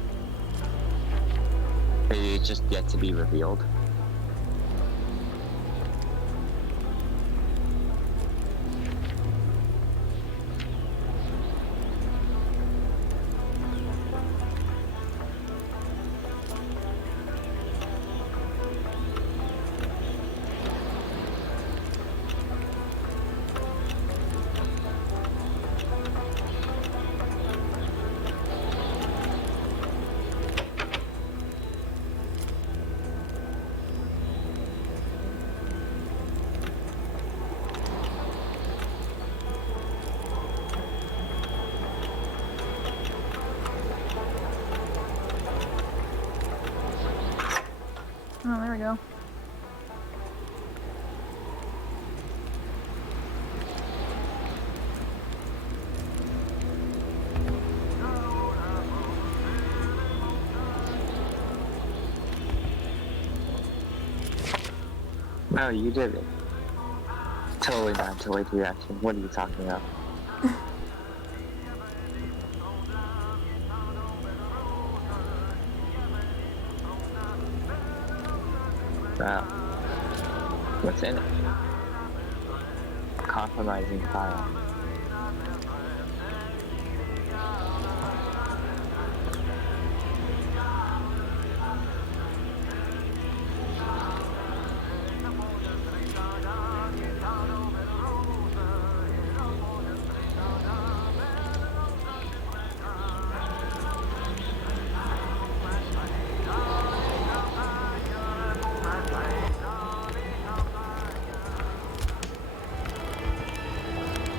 Maybe it's just yet to be revealed. Oh, there we go. No, you did it. Totally not delayed reaction. What are you talking about? Wow. What's in it? Compromising file.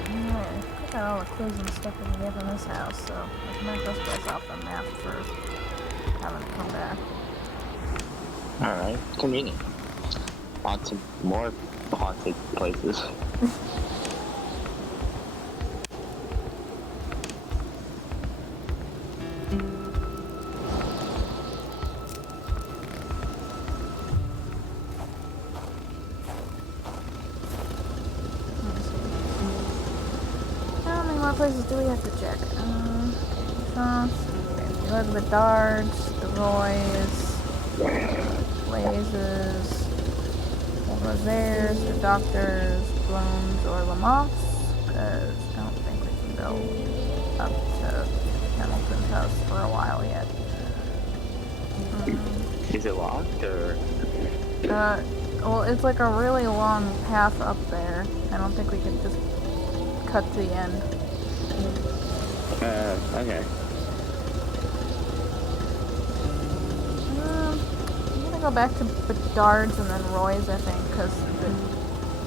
Alright, I got all the clues and stuff we can get in this house, so let's mark this place off the map for having to come back. Alright, convenient. On to more haunted places. Let me see. How many more places do we have to check? Okay, we go to the Dards, the Roys, Blazes, the Rosaires, the Doctors, Blooms, or Lamont's, because I don't think we can go up to Hamilton's house for a while yet. Is it locked or? Well, it's like a really long path up there. I don't think we can just cut to the end. Okay. I'm gonna go back to Bedard's and then Roy's, I think, because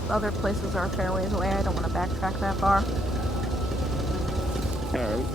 the other places are a fair ways away. I don't want to backtrack that far. Alright.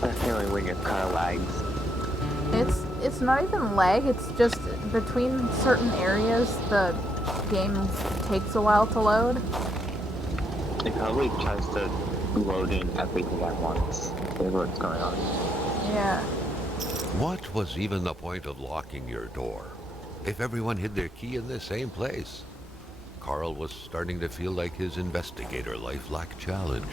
That's the only when your car lags. It's not even lag, it's just between certain areas the game takes a while to load. It probably tries to load in everything at once. Is what's going on. Yeah. What was even the point of locking your door if everyone hid their key in the same place? Carl was starting to feel like his investigator life lacked challenge.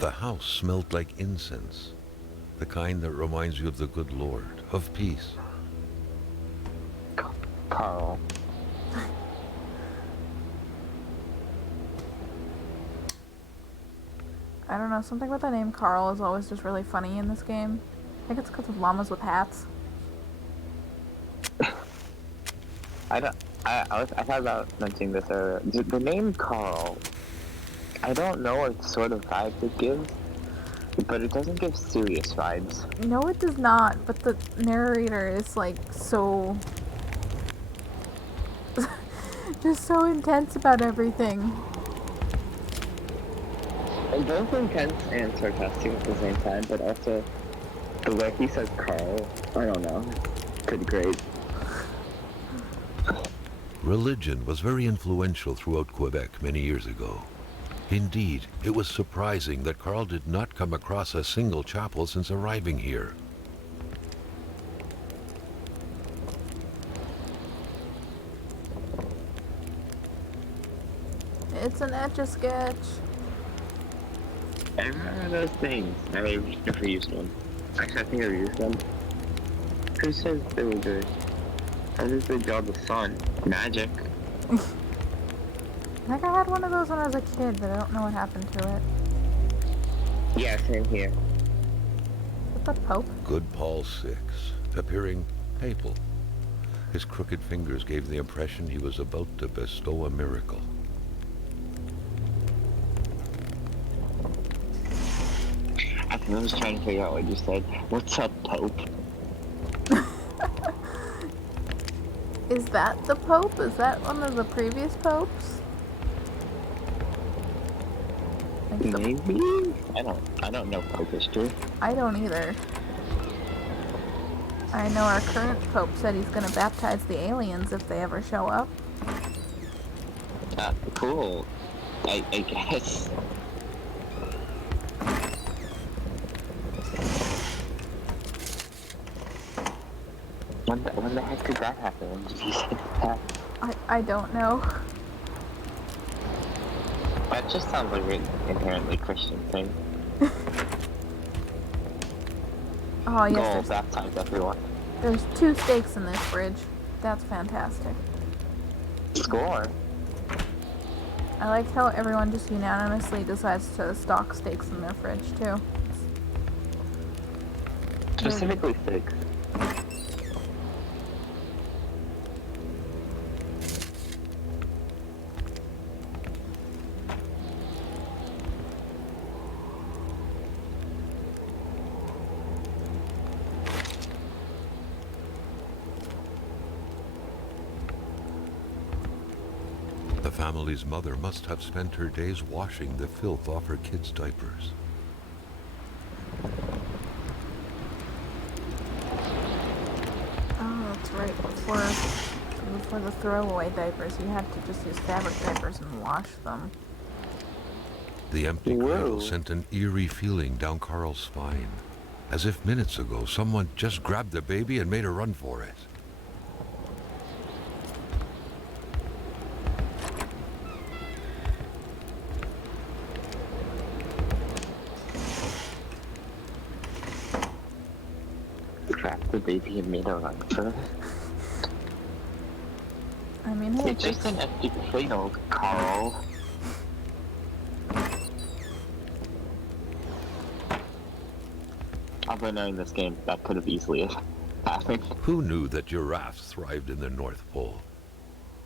The house smelled like incense, the kind that reminds you of the good Lord, of peace. Carl. I don't know, something about the name Carl is always just really funny in this game. I think it's because of llamas with hats. I thought about mentioning this earlier. The name Carl, I don't know what sort of vibes it gives, but it doesn't give serious vibes. No, it does not, but the narrator is like so... just so intense about everything. Both intense and sarcastic at the same time, but also the way he says Carl, I don't know, pretty great. Religion was very influential throughout Quebec many years ago. Indeed, it was surprising that Carl did not come across a single chapel since arriving here. It's an Etch-a-Sketch. I remember those things. I never used one. Actually, I think I used them. Who says they were good? How does they draw the sun? Magic. I think I had one of those when I was a kid, but I don't know what happened to it. Yeah, same here. Is that the Pope? Good Paul VI, appearing papal. His crooked fingers gave the impression he was about to bestow a miracle. I was trying to figure out what you said. What's up, Pope? Is that the Pope? Is that one of the previous popes? I think so. Maybe? I don't know Pope history. I don't either. I know our current Pope said he's gonna baptize the aliens if they ever show up. Cool. I guess. When the heck did that happen? When did he say that? I don't know. That just sounds like an inherently Christian thing. Oh yes, Go baptize everyone. there's 2 stakes in this bridge. That's fantastic. Score. I like how everyone just unanimously decides to stock steaks in their fridge, too. Specifically 6. The family's mother must have spent her days washing the filth off her kids' diapers. Oh, that's right. Before the throwaway diapers, you had to just use fabric diapers and wash them. The empty Whoa. cradle sent an eerie feeling down Carl's spine, as if minutes ago someone just grabbed the baby and made a run for it. Trapped the baby and made a run for it. I mean, hey, It's just an empty cradle, Carl. Although knowing this game, that could have easily happened. Who knew that giraffes thrived in the North Pole?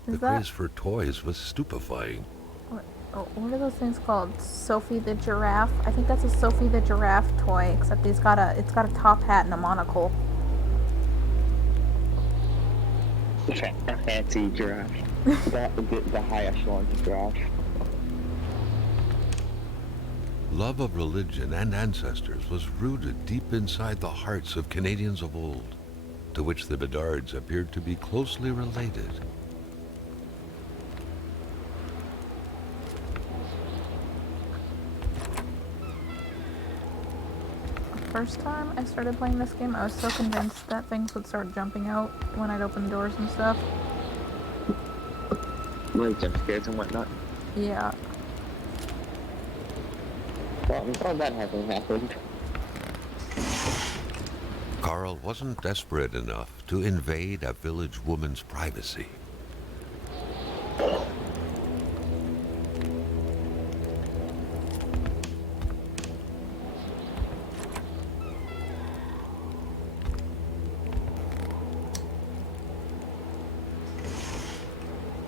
The is that craze for toys was stupefying. what are those things called? Sophie the giraffe? I think that's a Sophie the giraffe toy, except it's got a top hat and a monocle. A fancy giraffe. the high echelon giraffe. Love of religion and ancestors was rooted deep inside the hearts of Canadians of old, to which the Bedards appeared to be closely related. First time I started playing this game, I was so convinced that things would start jumping out when I'd open doors and stuff. Like jump scares and whatnot. Yeah. Well, I'm glad that hasn't happened. Carl wasn't desperate enough to invade a village woman's privacy.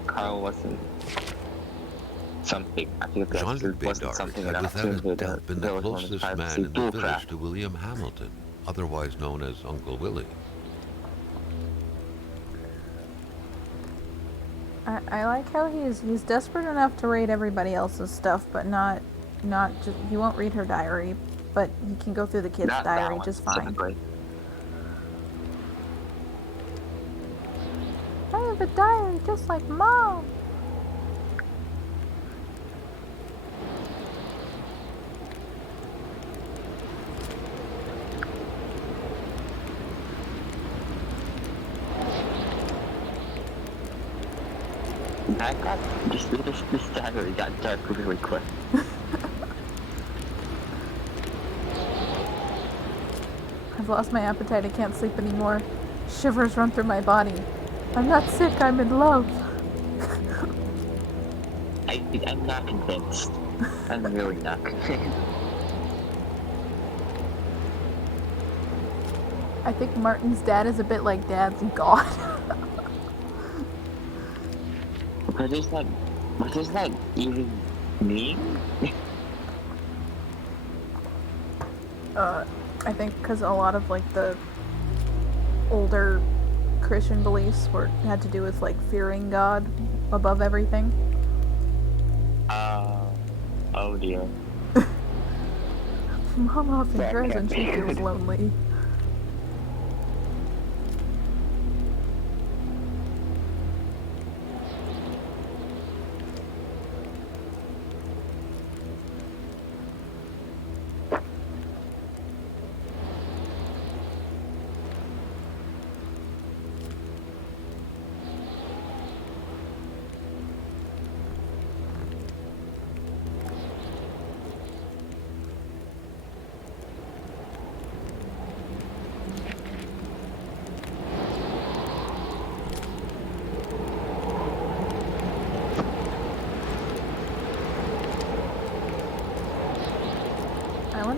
Carl wasn't something. I think that Jean-Luc wasn't Bédard something had enough to without a invade doubt been the village woman's closest man privacy. in the Bull village crap. to William Hamilton, otherwise known as Uncle Willie. I like how he's desperate enough to read everybody else's stuff, but not just he won't read her diary, but he can go through the kid's Not that diary one, just fine. specifically. I have a diary just like Mom. That got this diary got dark really quick. I've lost my appetite. I can't sleep anymore. Shivers run through my body. I'm not sick. I'm in love. I'm not convinced. I'm really not convinced. I think Martin's dad is a bit like Dad's God. What does that even mean? I think because a lot of like the older Christian beliefs had to do with like fearing God above everything. Oh dear. Mom often That cries can't when she be feels good. lonely.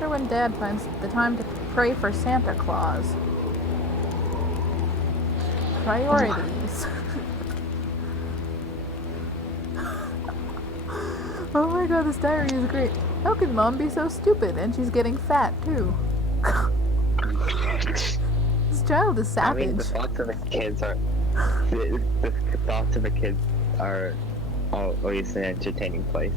wonder when Dad finds the time to pray for Santa Claus. Priorities. Oh my god, this diary is great. How can Mom be so stupid? And she's getting fat, too. This child is I savage. mean, the thoughts of the kids are... The thoughts of the kids are always an entertaining place.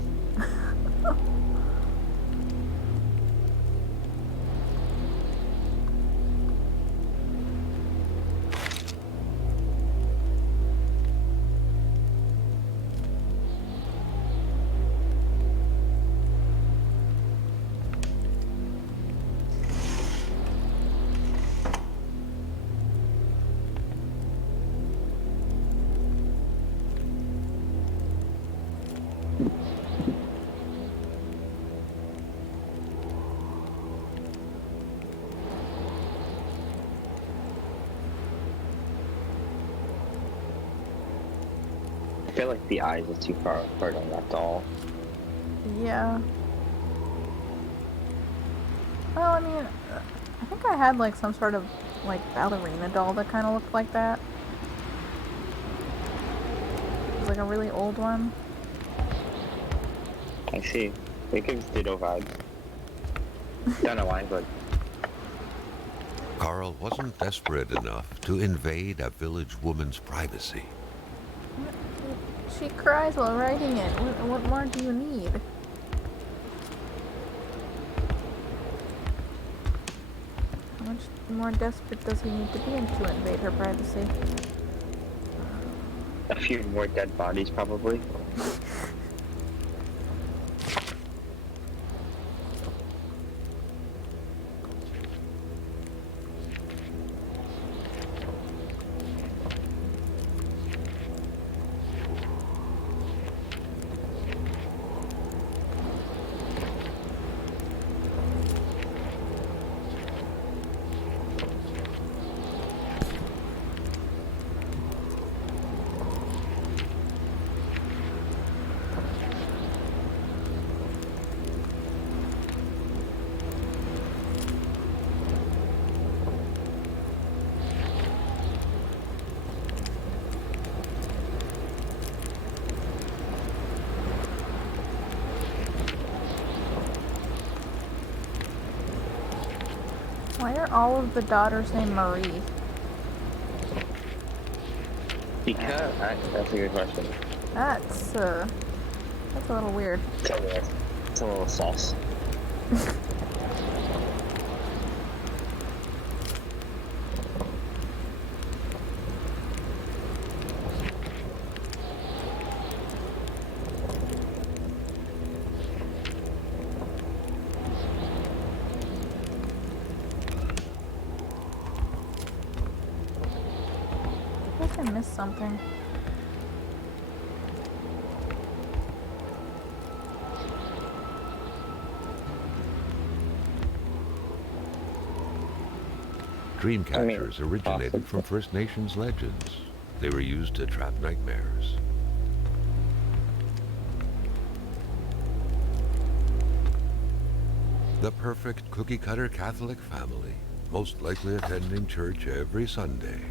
I feel like the eyes are too far apart on that doll. Yeah. Well, I mean, I think I had like some sort of like ballerina doll that kind of looked like that. It was like a really old one. I see. It gives Ditto vibes. Don't know why, but... Carl wasn't desperate enough to invade a village woman's privacy. She cries while writing it. What more do you need? How much more desperate does he need to be to invade her privacy? A few more dead bodies, probably. Why are all of the daughters named Marie? Because... that's a good question. That's a little weird. It's a little sauce. I think I missed something. Dream catchers originated from First Nations legends. They were used to trap nightmares. The perfect cookie-cutter Catholic family, most likely attending church every Sunday.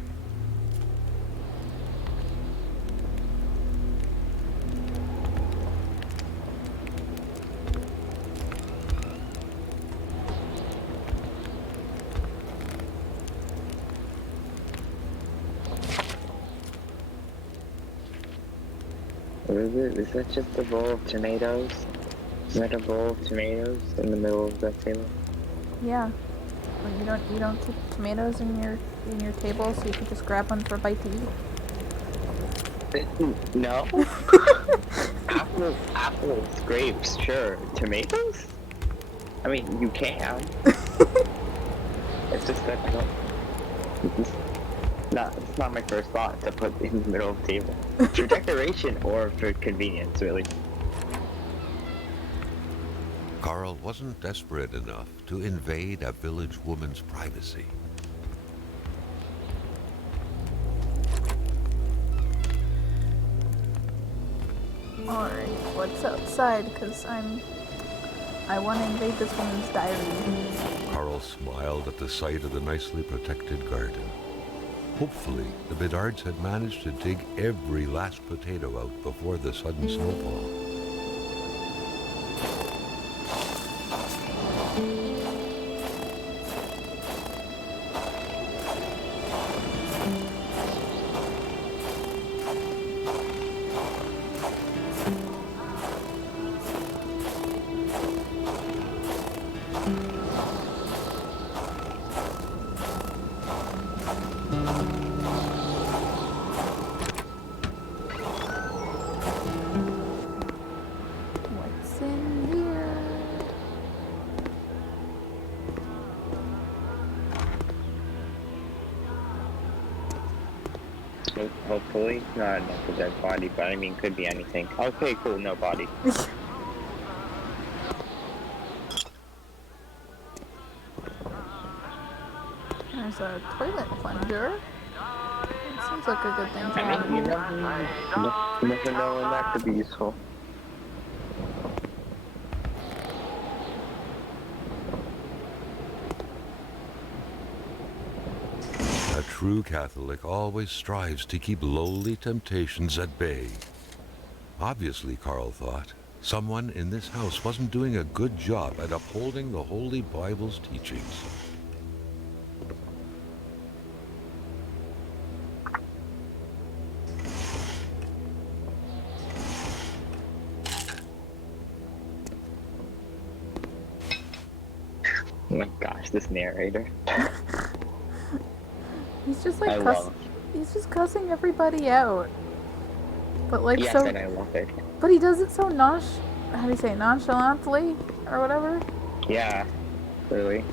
What is it? Is that just a bowl of tomatoes? Is that a bowl of tomatoes in the middle of that table? Yeah. Well, you don't keep tomatoes in your table, so you could just grab one for a bite to eat. No. Apples, grapes, sure. Tomatoes? I mean, you can. It's just that I don't... It's not my first thought to put in the middle of the table. For decoration or for convenience, really. Carl wasn't desperate enough to invade a village woman's privacy. Alright, what's outside? Because I'm I want to invade this woman's diary. Carl smiled at the sight of the nicely protected garden. Hopefully, the Bedards had managed to dig every last potato out before the sudden snowfall. What's in here? Hopefully, not a dead body, but I mean, could be anything. Okay, cool, no body. There's a toilet plunger. Seems like a good thing to I have in mean, you here. never know when that could be useful. A true Catholic always strives to keep lowly temptations at bay. Obviously, Carl thought, someone in this house wasn't doing a good job at upholding the Holy Bible's teachings. Oh my gosh, this narrator. He's just I like love. he's just cussing everybody out. But like Yes, so and I love it. but he does it so how do you say it? Nonchalantly or whatever? Yeah, clearly.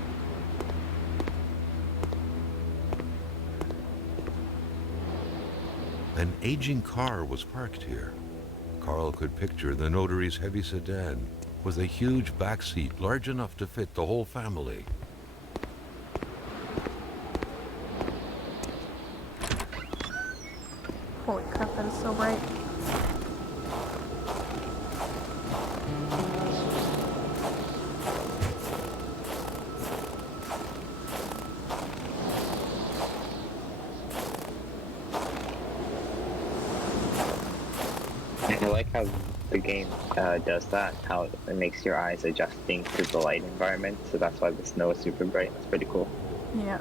An aging car was parked here. Carl could picture the notary's heavy sedan with a huge back seat large enough to fit the whole family. Holy crap, that is so bright. I like how the game does that, how it makes your eyes adjusting to the light environment, so that's why the snow is super bright. That's pretty cool. Yeah.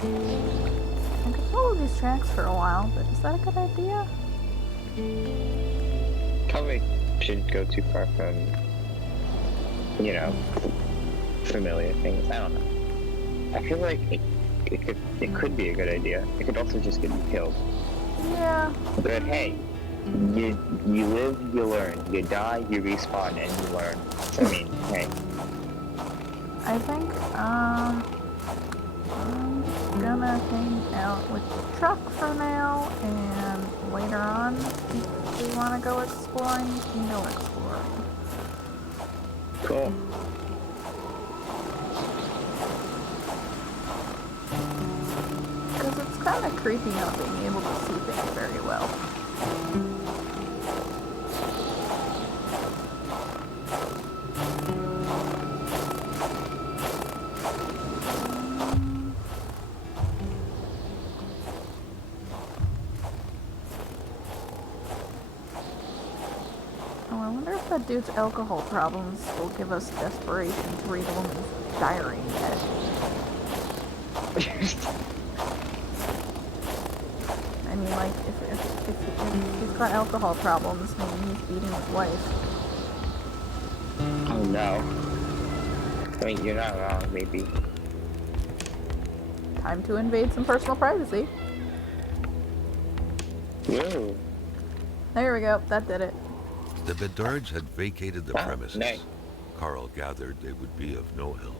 I could follow these tracks for a while, but is that a good idea? Probably shouldn't go too far from, you know, familiar things. I don't know. I feel like it could be a good idea. It could also just get you killed. Yeah. But hey, you live, you learn. You die, you respawn, and you learn. So I mean, hey. I think, I'm gonna hang out with the truck for now, and later on, if we want to go exploring, we can go exploring. Cool. Because it's kind of creepy not being able to see things very well. Oh, I wonder if that dude's alcohol problems will give us desperation to read a woman's diary yet. I mean, like, if he's got alcohol problems, maybe he's beating his wife. Oh no. I mean, you're not wrong, maybe. Time to invade some personal privacy. Whoa. There we go. That did it. The Bedards had vacated the premises. Nice. Carl gathered they would be of no help.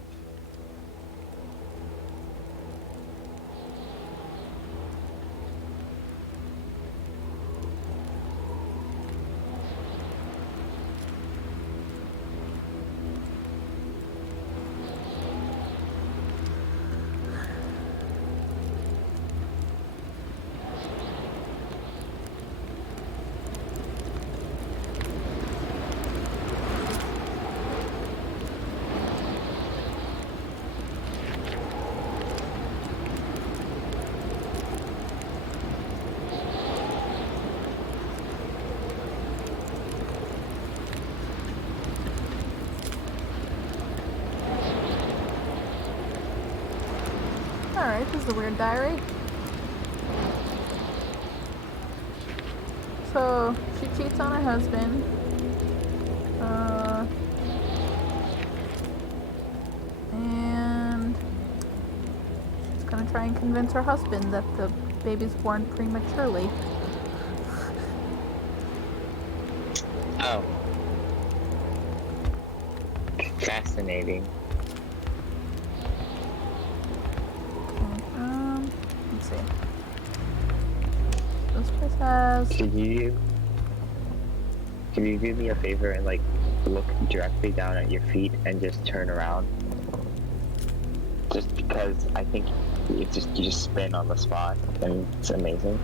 Alright, this is a weird diary. So, she cheats on her husband. And she's gonna try and convince her husband that the baby's born prematurely. Oh. Fascinating. Let's see. This place has... Could you do me a favor and like look directly down at your feet and just turn around? Just because I think you just spin on the spot and it's amazing.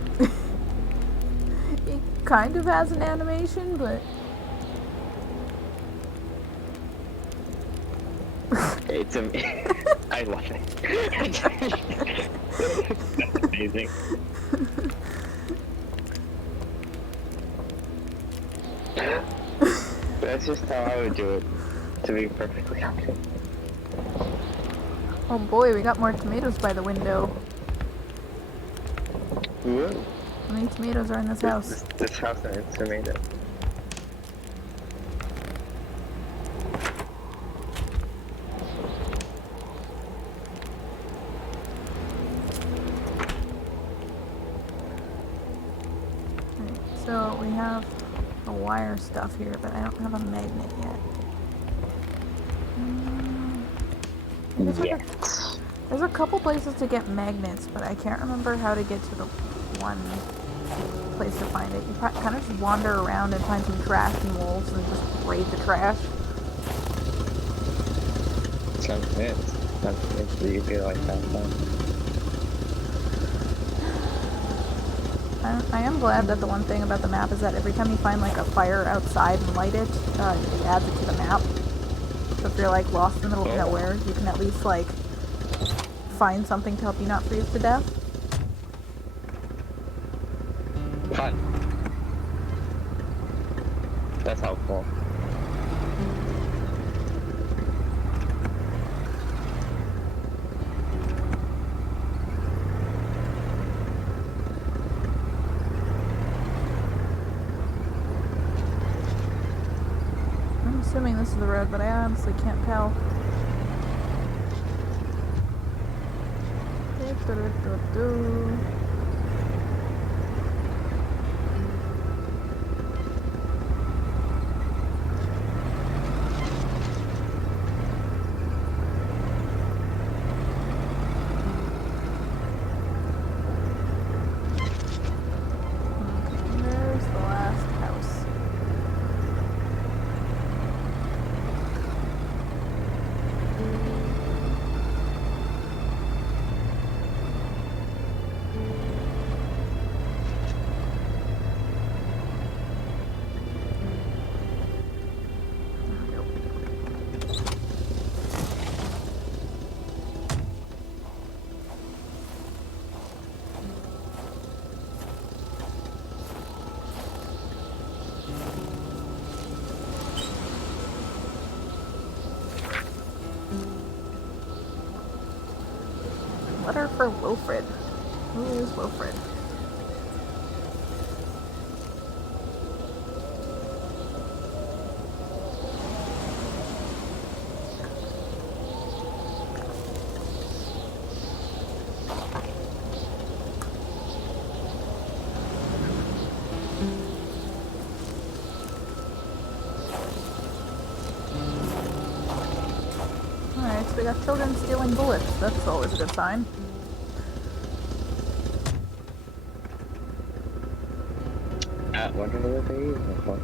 It kind of has an animation, but... It's I love it. That's amazing. That's just how I would do it, to be perfectly honest. Oh boy, we got more tomatoes by the window. Whoa. How many tomatoes are in this house? This house has tomatoes. So we have the wire stuff here, but I don't have a magnet yet. There's a couple places to get magnets, but I can't remember how to get to the one place to find it. You kind of just wander around and find some trash and wolves and just raid the trash. Sounds good. Sounds good. You feel like that, huh? I am glad that the one thing about the map is that every time you find like a fire outside and light it, it adds it to the map. So if you're like lost in the middle of nowhere, you can at least like find something to help you not freeze to death. Fun. That's helpful. I'm assuming this is the road, but I honestly can't tell. Do-do-do-do. There's the last house. Letter for Wilfred. Who is Wilfred? Alright, so we got children stealing bullets. That's always a good sign. I wonder what they use them for.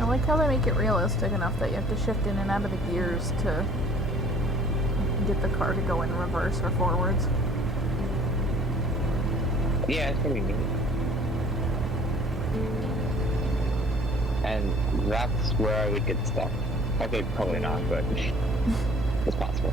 I like how they make it realistic enough that you have to shift in and out of the gears to get the car to go in reverse or forwards. Yeah, it's pretty neat. And that's where I would get stuck. Okay, probably not, but it's possible.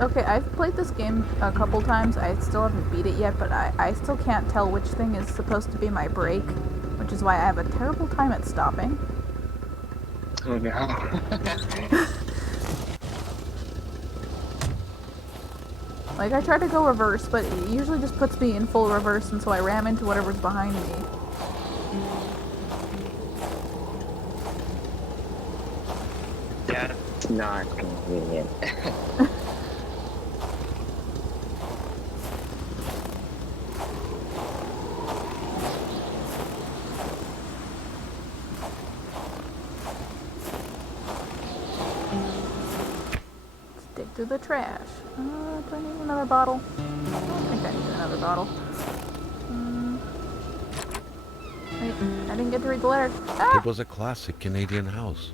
Okay, I've played this game a couple times. I still haven't beat it yet, but I still can't tell which thing is supposed to be my brake, which is why I have a terrible time at stopping. Oh no. Like, I try to go reverse, but it usually just puts me in full reverse, and so I ram into whatever's behind me. That's not convenient. Dig through the trash. Do I need another bottle? I don't think I need another bottle. Wait, I didn't get to read the letter. Ah! It was a classic Canadian house,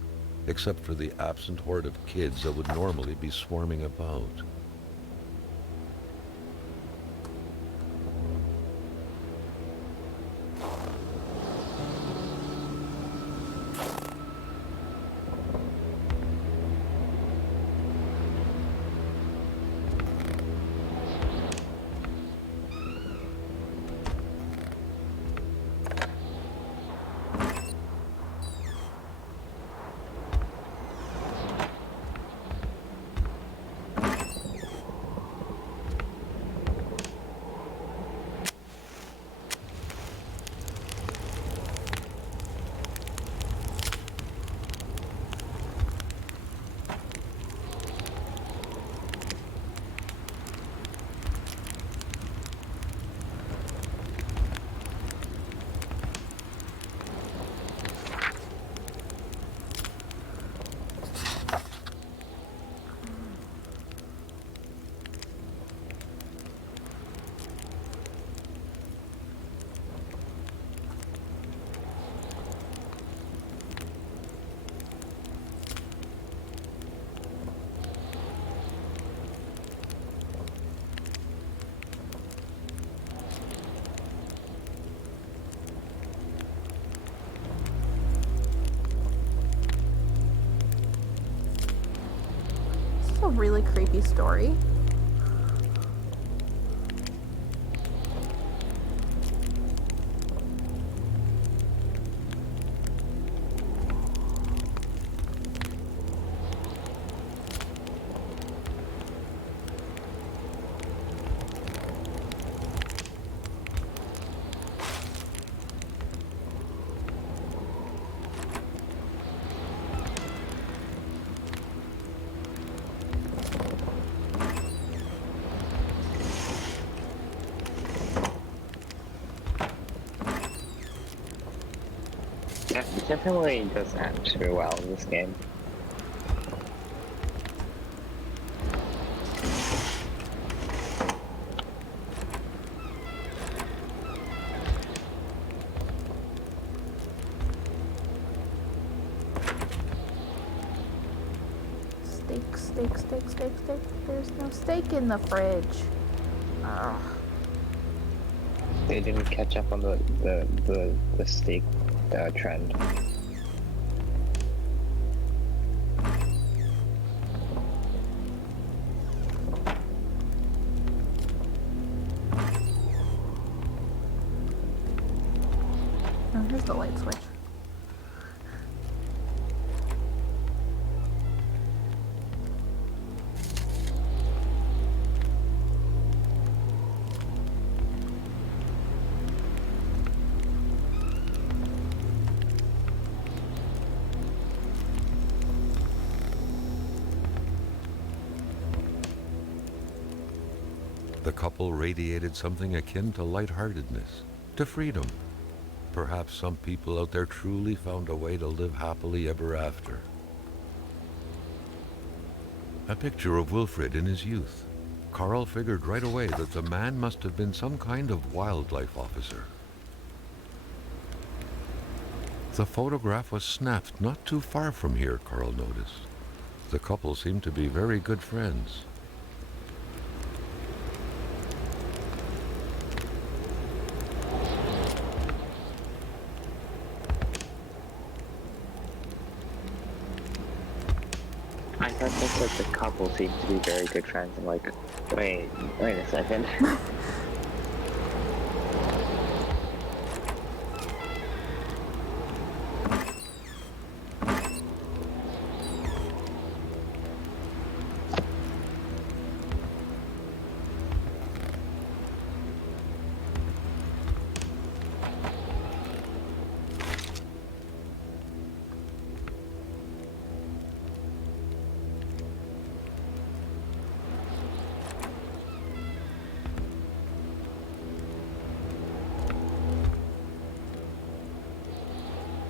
except for the absent horde of kids that would normally be swarming about. That's a really creepy story. Definitely does atmosphere well in this game. Steak, steak, steak, steak, steak. There's no steak in the fridge. Ugh. They didn't catch up on the steak trend. Oh, here's the light switch. The couple radiated something akin to lightheartedness, to freedom. Perhaps some people out there truly found a way to live happily ever after. A picture of Wilfred in his youth. Carl figured right away that the man must have been some kind of wildlife officer. The photograph was snapped not too far from here, Carl noticed. The couple seemed to be very good friends. I thought that said the couple seemed to be very good friends. I'm like, wait a second.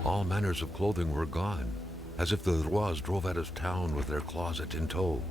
All manners of clothing were gone, as if the Rois drove out of town with their closet in tow.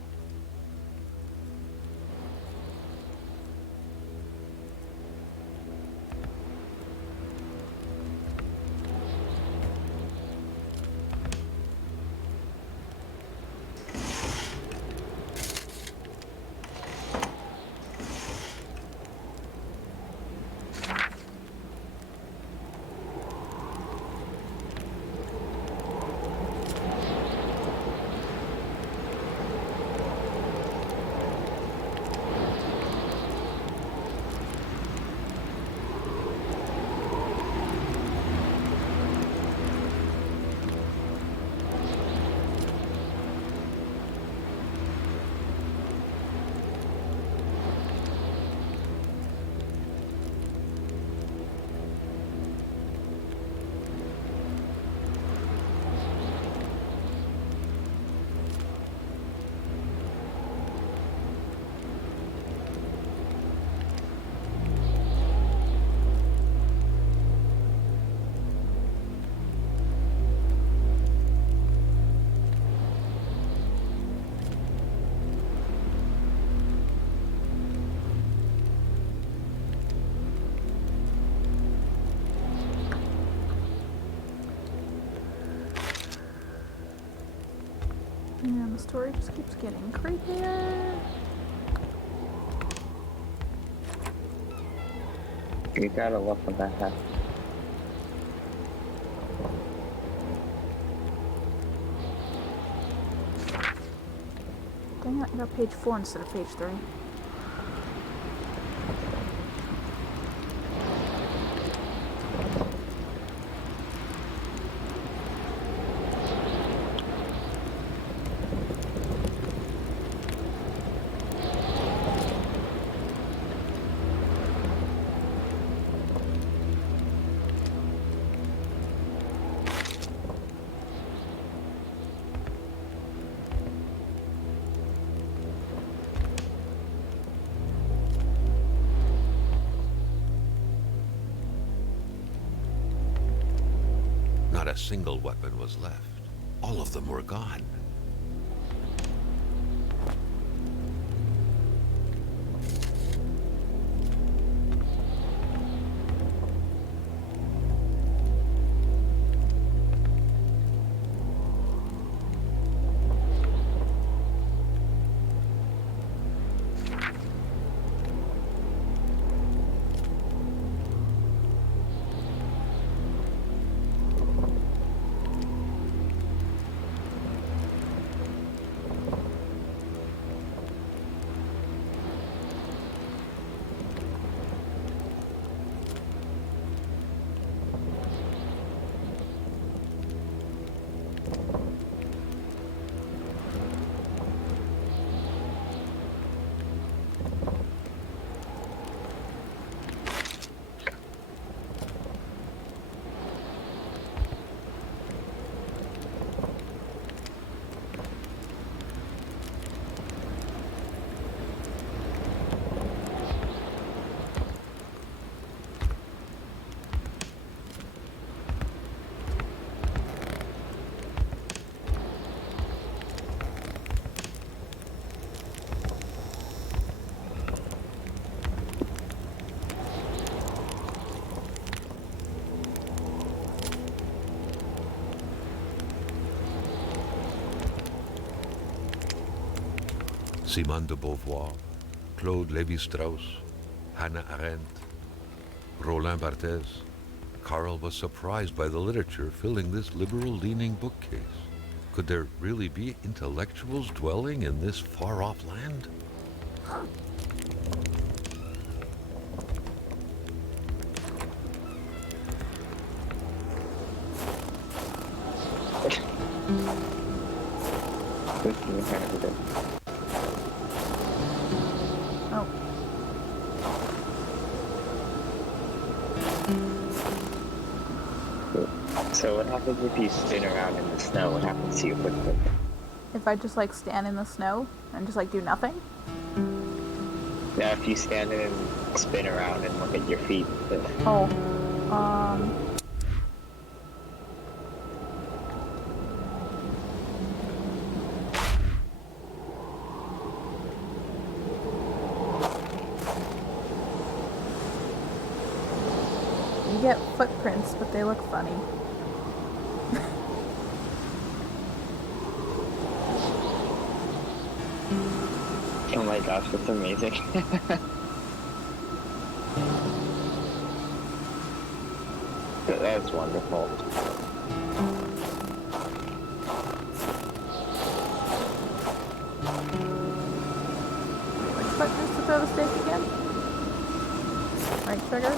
And the story just keeps getting creepier. You gotta love when that happens. Dang it, I got page 4 instead of page 3. Not a single weapon was left. All of them were gone. Simone de Beauvoir, Claude Lévi-Strauss, Hannah Arendt, Roland Barthes. Carl was surprised by the literature filling this liberal-leaning bookcase. Could there really be intellectuals dwelling in this far-off land? Oh. So what happens if you spin around in the snow? What happens to your footprint? If I just like stand in the snow and just like do nothing? Now if you stand in and spin around and look at your feet. Oh. You get footprints, but they look funny. Oh my gosh, that's amazing. That's wonderful. Which button is to throw the stake again? Right trigger?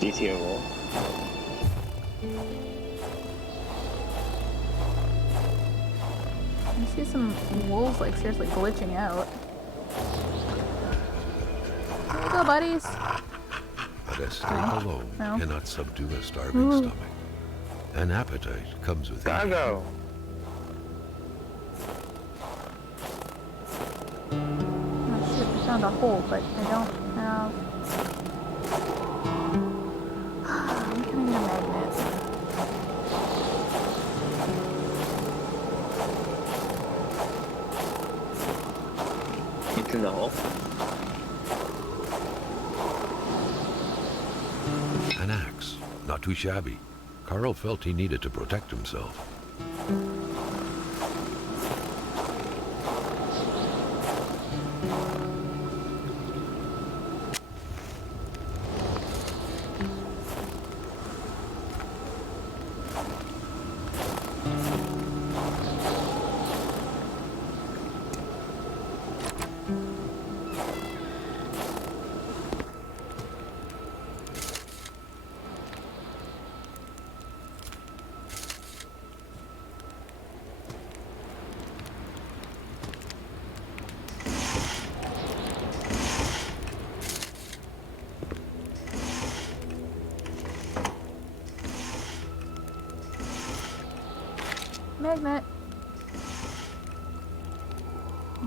Do you see a roll? I see some wolves like seriously glitching out. There you go, buddies. But a steak alone No. cannot subdue a starving stomach. An appetite comes with eating. Cargo! Oh shit, I found a hole, but I don't have... I'm gonna need a magnet. It's in the hole. An axe, not too shabby. Carl felt he needed to protect himself. Magnet. I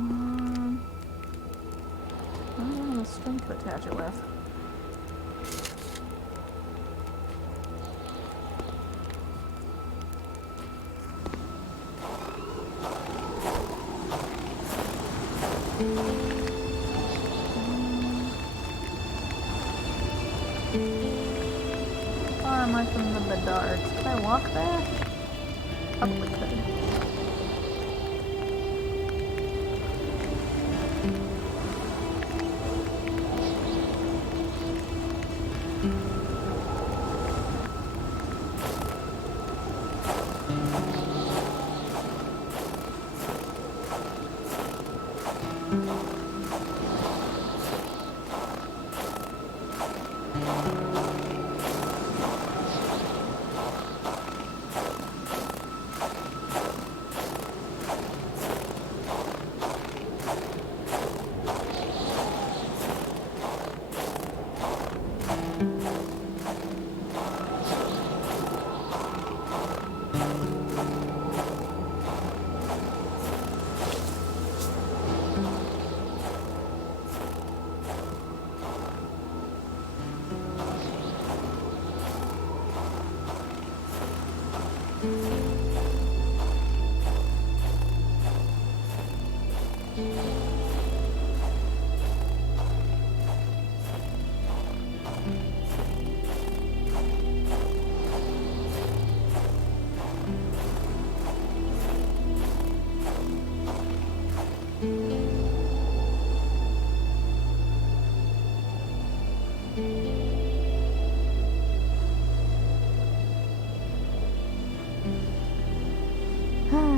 don't have a string to attach it with. How far am I from the Bedards? Can I walk there? Probably could.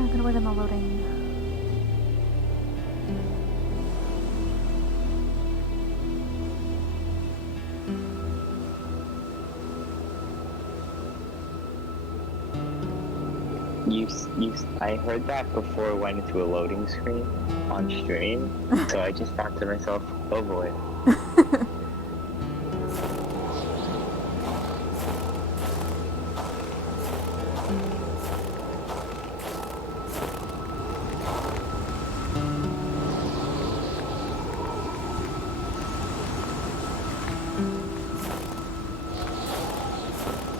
Gonna wait on the loading. I heard that before it went into a loading screen on stream, so I just thought to myself, oh boy.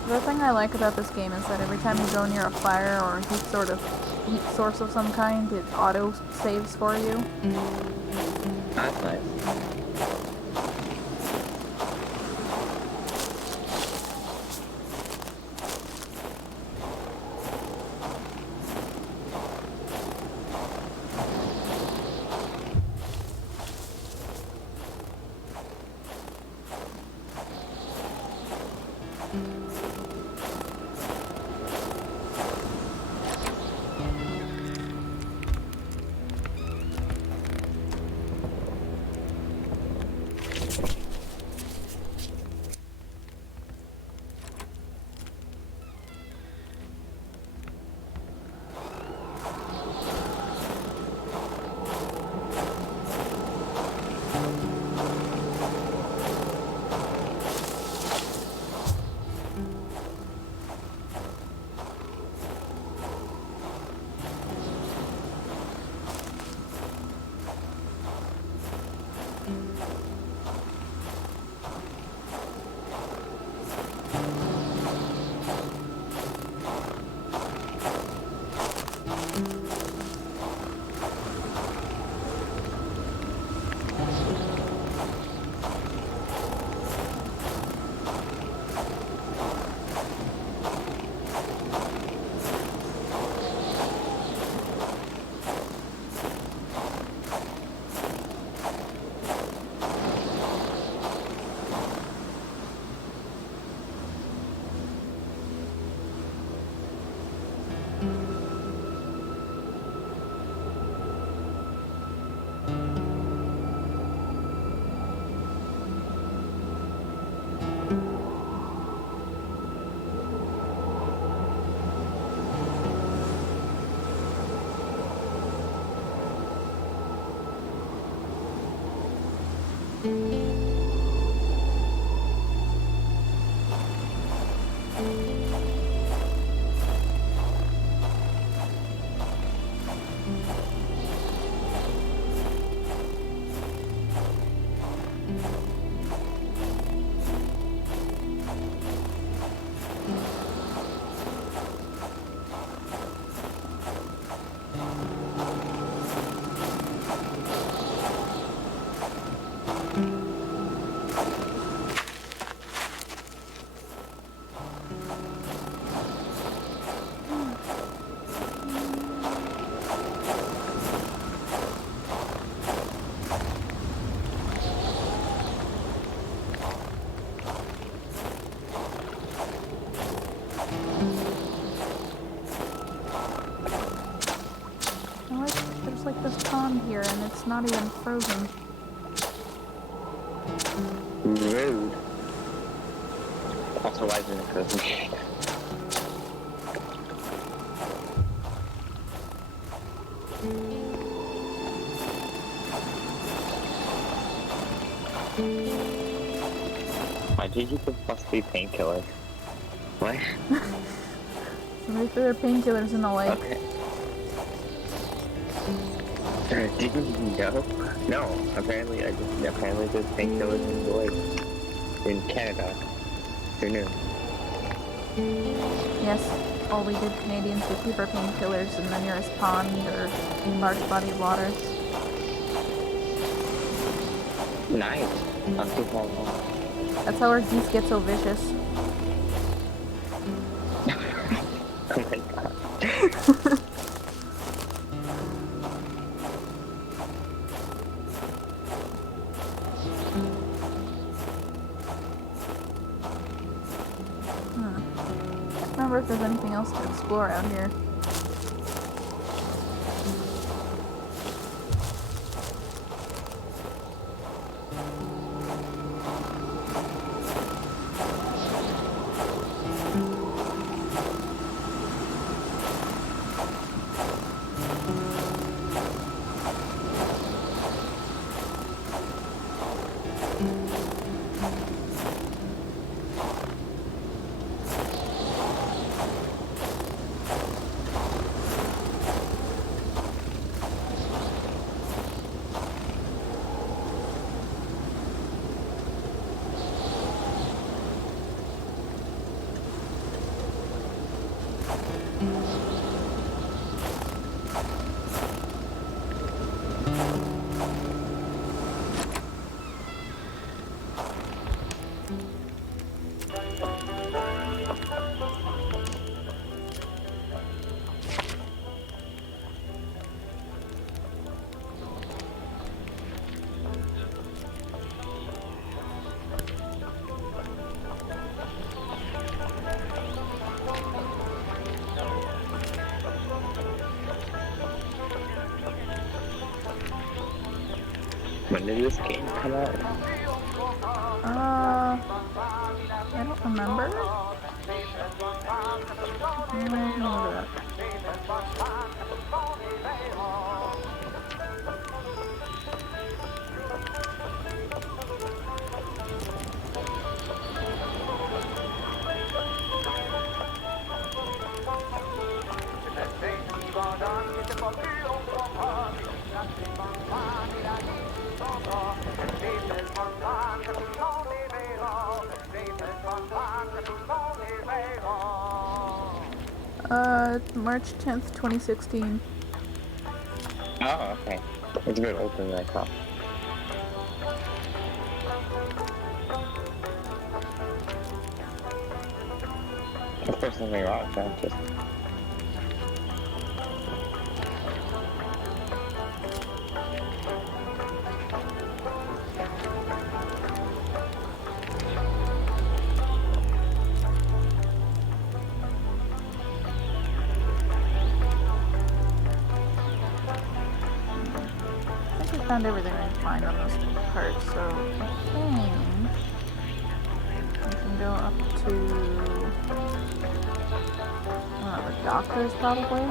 The thing I like about this game is that every time you go near a fire or heat source of some kind, it auto saves for you. That's nice. around here and it's not even frozen. Rude. Also, why isn't it frozen? Why did you put +3 painkillers? What? Somebody threw their painkillers in the lake. Okay. Did you know? No. Apparently, apparently there's painkillers in the lake in Canada. Who knew? Yes, all we did Canadians, we keep our painkillers in the nearest pond or large body of water. Nice. Not too far along. That's how our geese get so vicious. Oh my god. Can't remember if there's anything else to explore out here. When did this game come out? I don't remember. Look at that. March 10th, 2016. Oh, okay. It's a bit older than I thought. Of course, nothing wrong with that. Just found everything I can find on those parts, so I think we can go up to the doctors probably. Or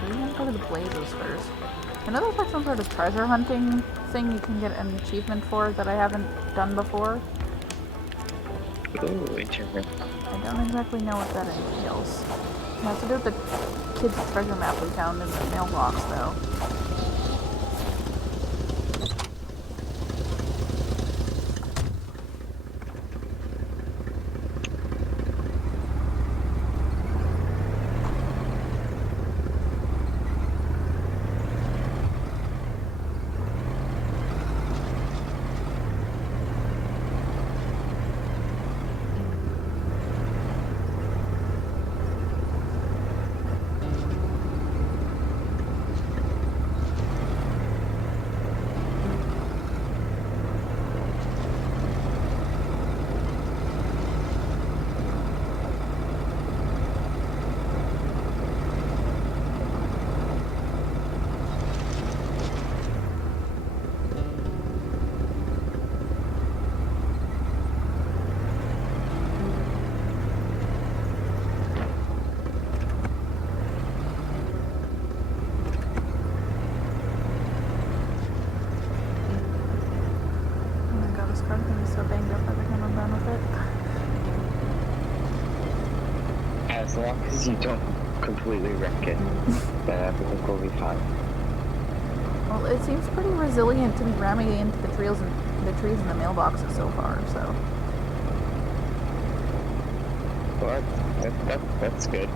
do we want to go to the blazes first? I know there's like some sort of treasure hunting thing you can get an achievement for that I haven't done before. ooh, interesting. I don't exactly know what that entails. It has to do with the kids' treasure map we found in the mailbox though. as long as you don't completely wreck it, then everything will be fine. Well, it seems pretty resilient to be ramming into the trees and the mailboxes so far. So. Well, that's good.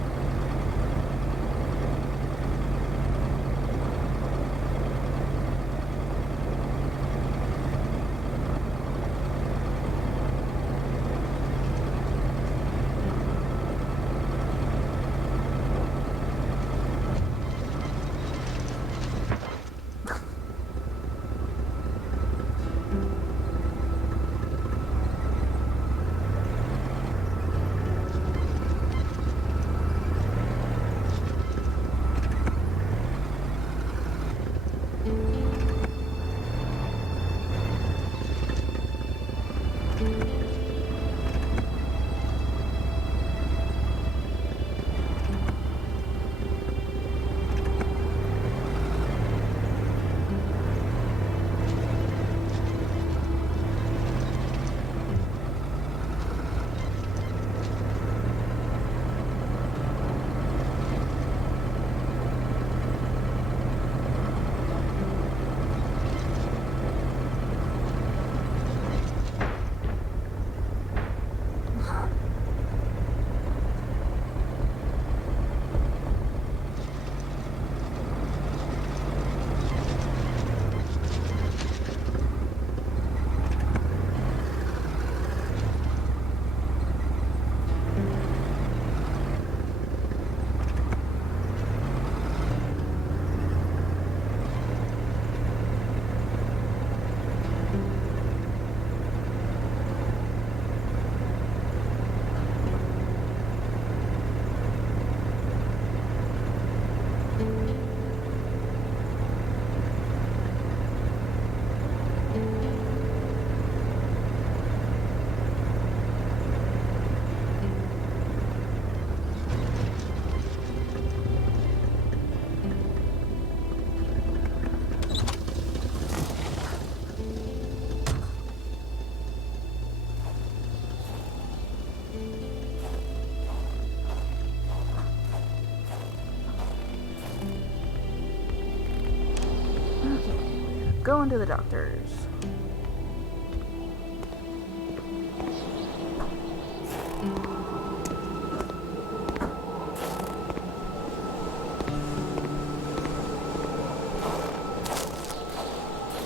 Going to the doctor's.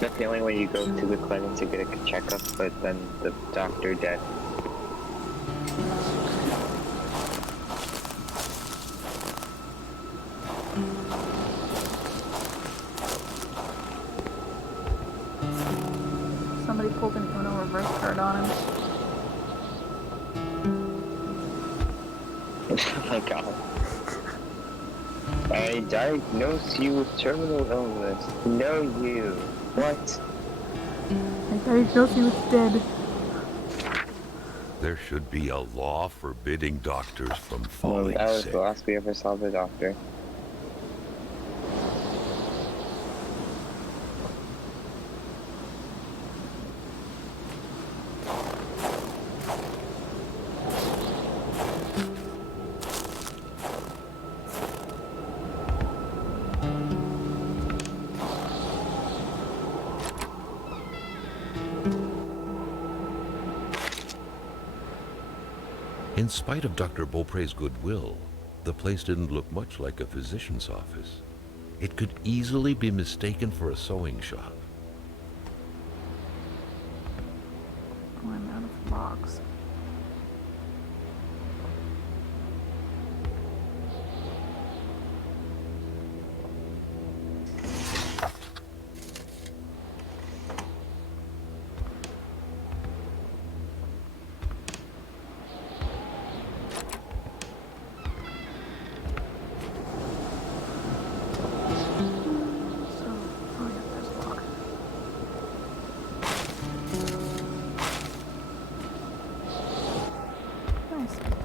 The feeling when you go to the clinic to get a checkup, but then the doctor dead. Somebody pulled an Uno reverse card on him. Oh my god. I diagnose you with terminal illness. No, you. What? I diagnosed you with dead. There should be a law forbidding doctors from Well, falling that was sick. the last we ever saw the doctor. In spite of Dr. Beaupre's goodwill, the place didn't look much like a physician's office. It could easily be mistaken for a sewing shop. Oh, I'm out of box.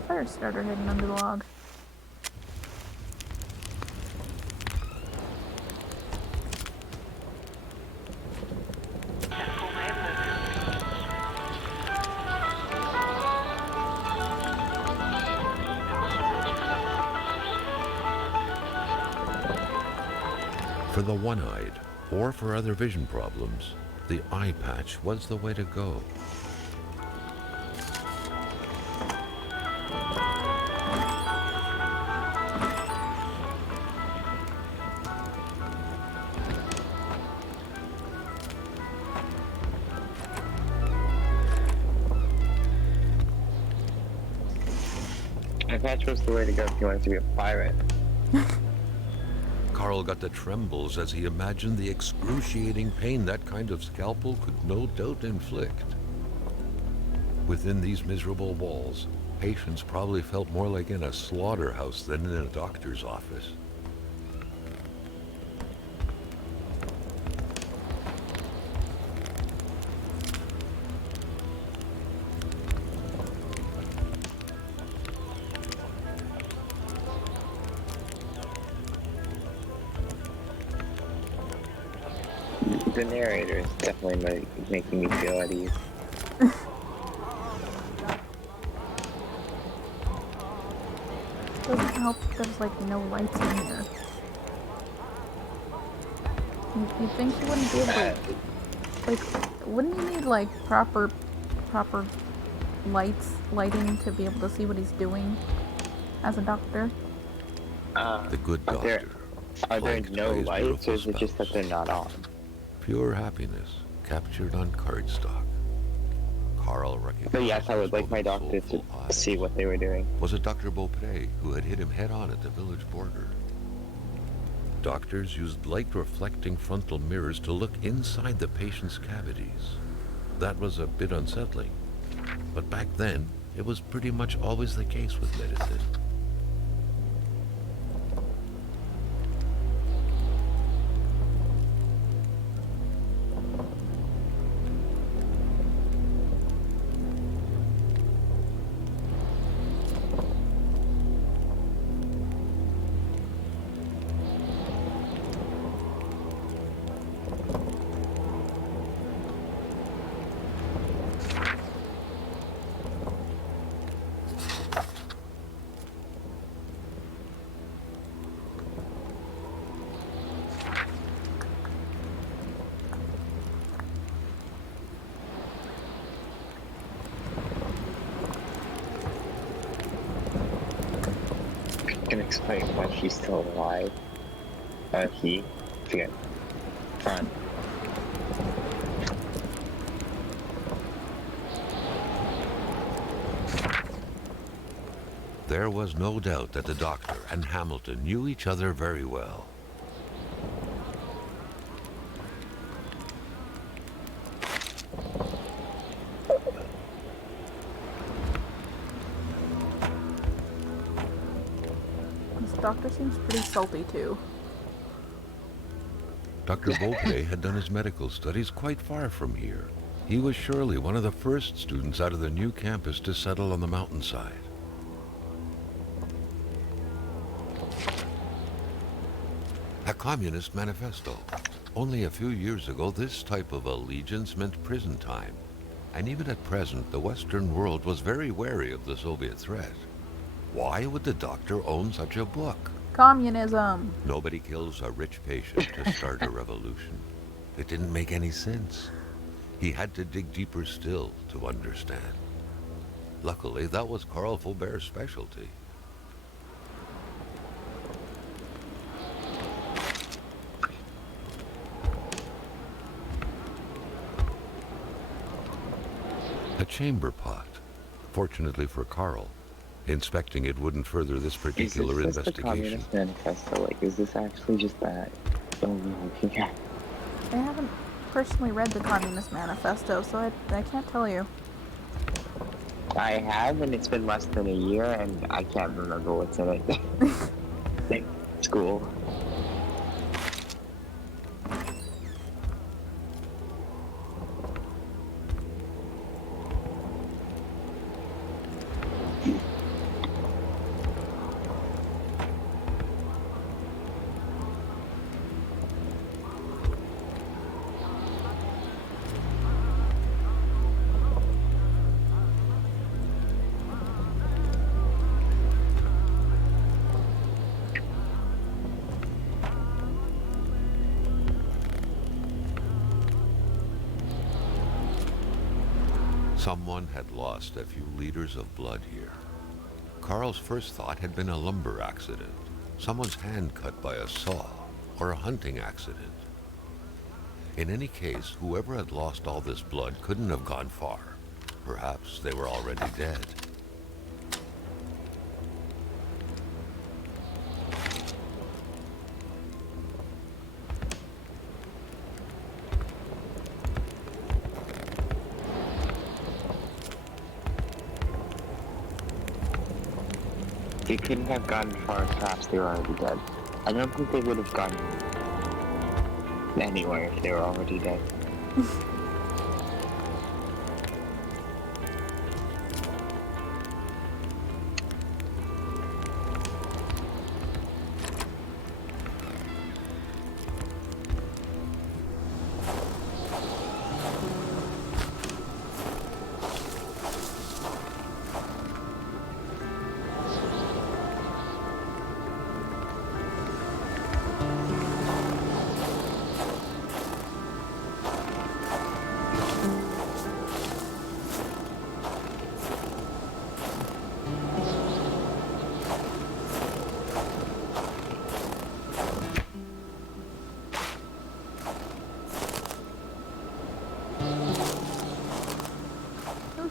Fire starter hidden under the log. For the one-eyed, or for other vision problems, the eye patch was the way to go. Eye patch was the way to go if you wanted to be a pirate. Carl got the trembles as he imagined the excruciating pain that kind of scalpel could no doubt inflict. Within these miserable walls, patients probably felt more like in a slaughterhouse than in a doctor's office. The narrator is definitely making me feel at ease. Doesn't help that there's like no lights in here. You'd think you wouldn't be able to, like, wouldn't you need like proper lighting to be able to see what he's doing as a doctor? The good Are there plagued no by his lights, or is beautiful it just that spouse. they're not on? Pure happiness, captured on cardstock. Carl recognized. But yes, I would like my his doctor soulful to eyes. see what they were doing. Was it Dr. Beaupre who had hit him head-on at the village border? Doctors used light-reflecting frontal mirrors to look inside the patient's cavities. That was a bit unsettling, but back then, it was pretty much always the case with medicine. Can explain why she's still alive. He, forget, Fran. There was no doubt that the doctor and Hamilton knew each other very well. This doctor seems pretty salty too. Dr. Beaupre had done his medical studies quite far from here. He was surely one of the first students out of the new campus to settle on the mountainside. A communist manifesto. Only a few years ago, this type of allegiance meant prison time. And even at present, the Western world was very wary of the Soviet threat. Why would the doctor own such a book? Communism. Nobody kills a rich patient to start a revolution. It didn't make any sense. He had to dig deeper still to understand. Luckily, that was Carl Faubert's specialty. A chamber pot. Fortunately for Carl, inspecting it wouldn't further this particular Is this just the investigation. Communist Manifesto? Like, is this actually just that? Oh, yeah. I haven't personally read the Communist Manifesto, so I can't tell you. I have, and it's been less than a year, and I can't remember what's in it. Like, school. Someone had lost a few liters of blood here. Carl's first thought had been a lumber accident, someone's hand cut by a saw, or a hunting accident. In any case, whoever had lost all this blood couldn't have gone far. Perhaps they were already dead. They couldn't have gotten far as perhaps they were already dead. I don't think they would have gotten anywhere if they were already dead.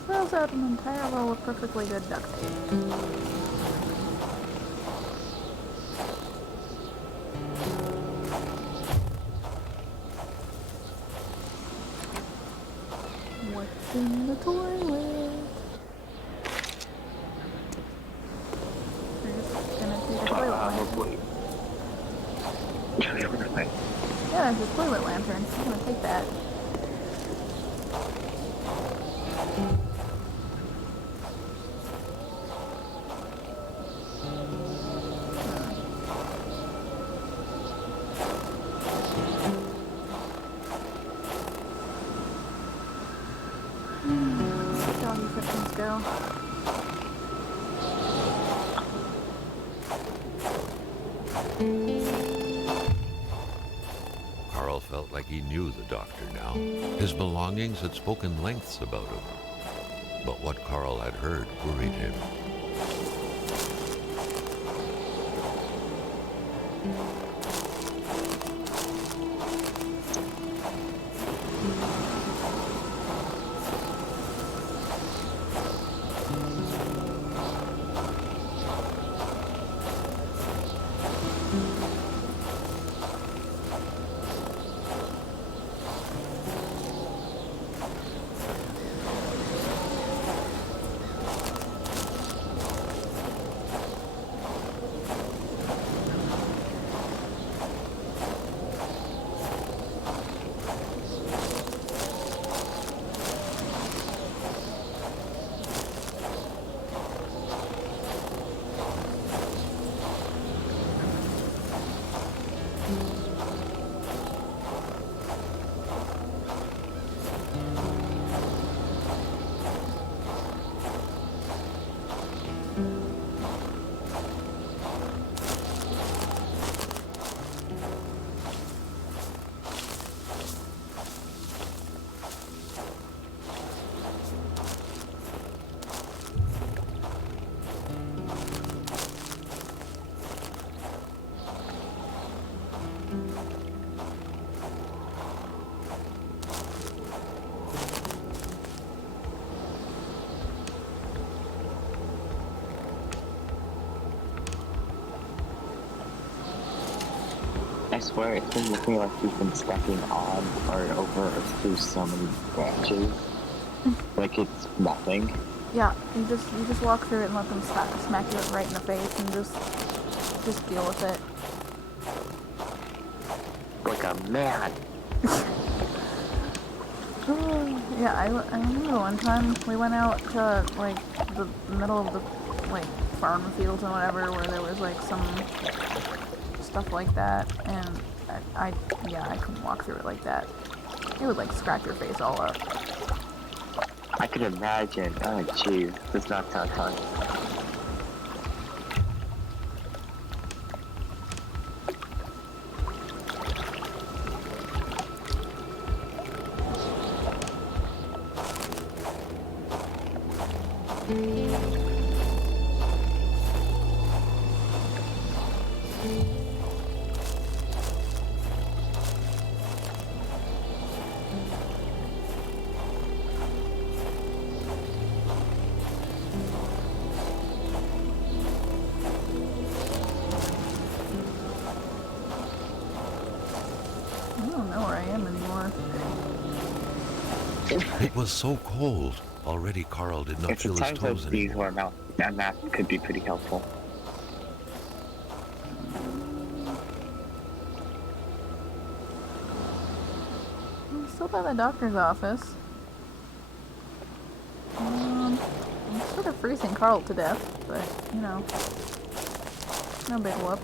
Fills out an entire roll of perfectly good duct tape. What's in the toilet? We're just gonna take a toilet lantern. Hopefully. Yeah, there's a toilet lantern. I'm gonna take that. Doggy footprints go. Carl felt like he knew the doctor now. His belongings had spoken lengths about him. But what Carl had heard worried him. I swear it's been looking like we've been stepping on or over or through so many branches. Like it's nothing. Yeah, you just walk through it and let them smack you right in the face and just deal with it. Like a man. Yeah, I remember one time we went out to like the middle of the like farm fields and whatever where there was like some stuff like that, and I couldn't walk through it like that. It would like scratch your face all up. I could imagine. Oh jeez, does not sound fun. It was so cold. Already Carl did not It's feel at his times toes like these anymore. where that map could be pretty helpful. I'm still by the doctor's office. I'm sort of freezing Carl to death, but, you know, no big whoop.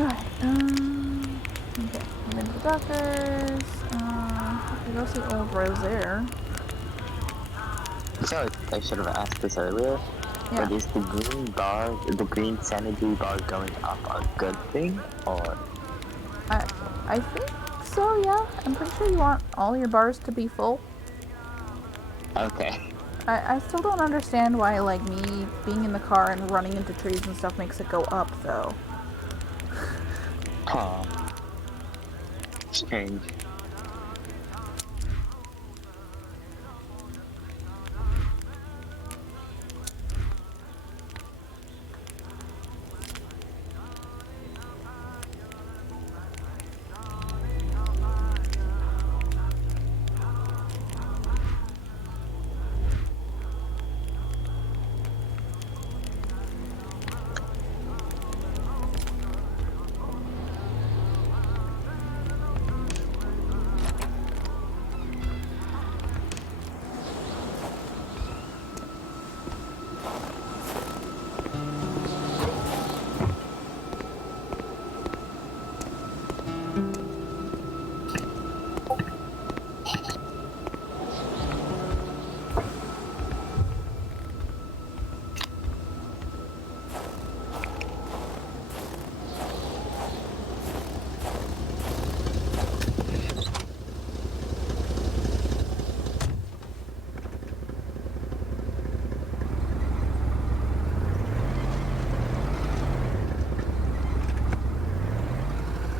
Alright, okay, I'm into the doctor's, I go see old Rosaire. So I should have asked this earlier, Yeah, but is the green sanity bar going up a good thing, or? I think so, yeah. I'm pretty sure you want all your bars to be full. Okay. I still don't understand why, like, me being in the car and running into trees and stuff makes it go up, though. Huh. Strange.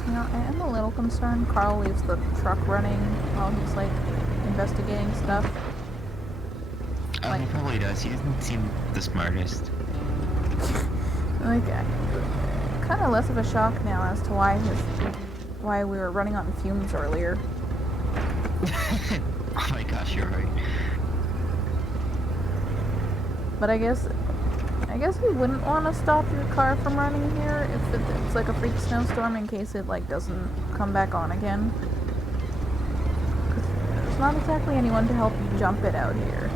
You know, I am a little concerned Carl leaves the truck running while he's, like, investigating stuff. He probably does. He doesn't seem the smartest. Like, kind of less of a shock now as to why we were running on fumes earlier. Oh my gosh, you're right. But I guess you wouldn't want to stop your car from running here if it's like a freak snowstorm in case it, like, doesn't come back on again. 'Cause there's not exactly anyone to help you jump it out here.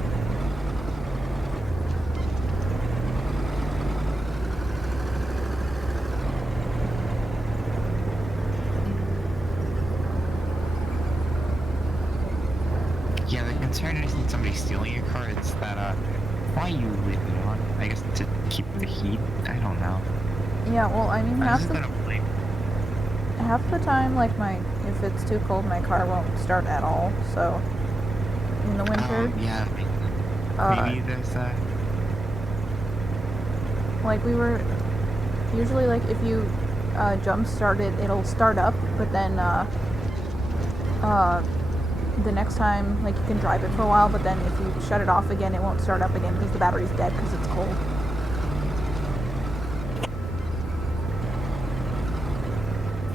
Yeah, the concern isn't somebody stealing your car, it's that, why you leave it on? I guess to keep the heat? I don't know. Yeah, well, I mean, This is gonna blame. half the time, like, if it's too cold, my car won't start at all, so in the winter, Oh, yeah. Maybe there's that. like, we were usually, like, if you jump start it, it'll start up, but then the next time, like, you can drive it for a while, but then if you shut it off again, it won't start up again because the battery's dead because it's cold.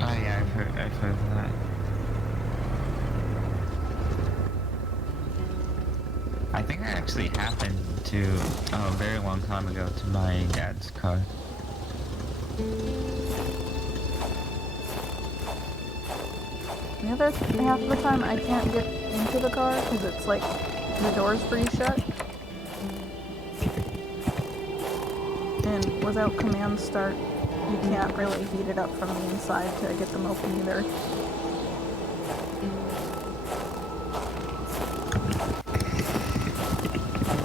Oh yeah, I've heard that. I think that actually happened to a very long time ago to my dad's car. The other half of the time I can't get into the car because it's like the door's freeze shut. And without command start, you can't really heat it up from the inside to get them open either.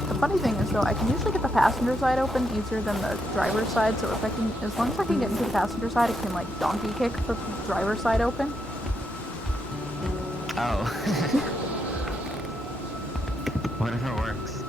The funny thing is though, I can usually get the passenger side open easier than the driver's side, so if I can, as long as I can get into the passenger side, I can like donkey kick the driver's side open. Oh. Whatever works.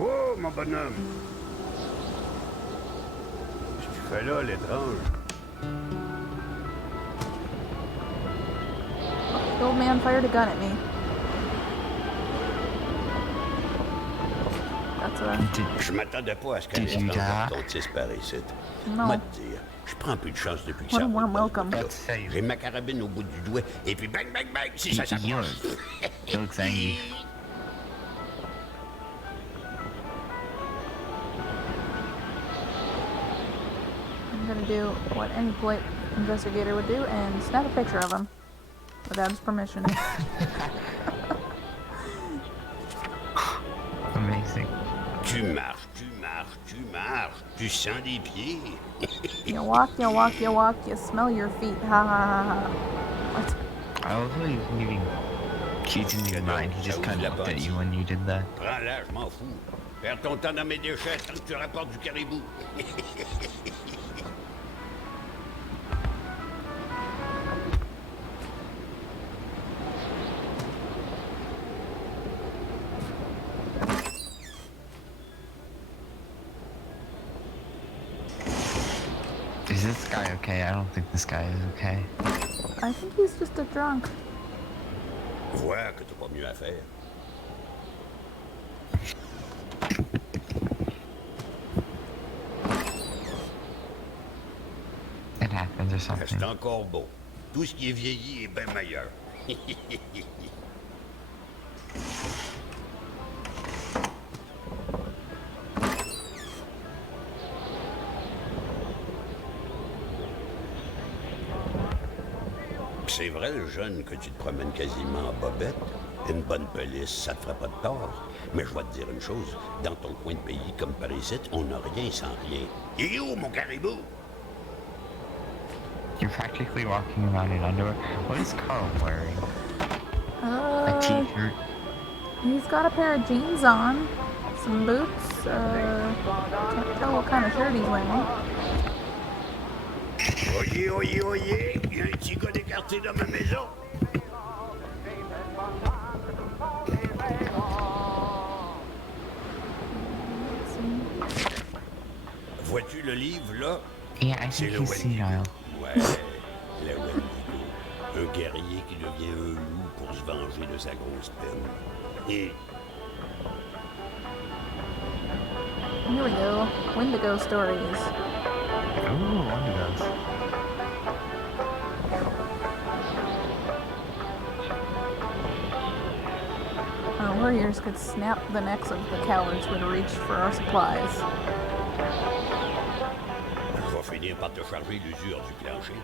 Oh, mon bonhomme! Qu'est-ce que tu fais là, l'étrange? The old man fired a gun at me. That's a... Je m'attendais pas à ce qu'un Did you étrange die? retentisse par ici. No. Moi te dire, je prends plus de chance depuis que What ça a warm roule dans welcome. ce bout-là. Let's say- J'ai ma carabine au bout du doigt, et puis bang, bang, bang, si ça He s'approche. looks angry. I'm gonna do what any polite investigator would do and snap a picture of him without his permission. Amazing. Tu marches, tu marches, tu marches, tu sens des pieds. You walk, you walk, you walk, you smell your feet. Ha ha ha ha. What? I love how he's moving. Keeping you in mind. He just kind of looked at you when you did that. Prends-la, je m'en fous. Perds ton temps dans mes déchets tant que tu rapportes du caribou. Is this guy okay? I don't think this guy is okay. I think he's just a drunk. Vois que t'as pas mieux à faire. It happens or Reste something. encore beau. Tout ce qui est vieilli est bien meilleur. C'est vrai, le jeune, que tu te promènes quasiment en bobette. Une bonne police, ça te fera pas de tort. Mais je vais te dire une chose, dans ton coin de pays comme par ici, on n'a rien sans rien. Il est où, mon caribou? You're practically walking around in underwear. What is Carl wearing? A Uh, t-shirt. he's got a pair of jeans on, some boots. Can't tell what kind of shirt he's wearing. Oyez, oyez, oyez, il y a un petit gars écarté dans ma maison. Let's see. Vois-tu le livre, là? Yeah, I C'est think le he's Wendigo. senile. Ouais, le Wendigo. Un guerrier qui devient un loup pour se venger de sa grosse peine. Et Here we go. Wendigo stories. Ooh, one of those. Our warriors could snap the necks of the cowards who had reached for our supplies. je vais finir par te charger l'usure du plancher.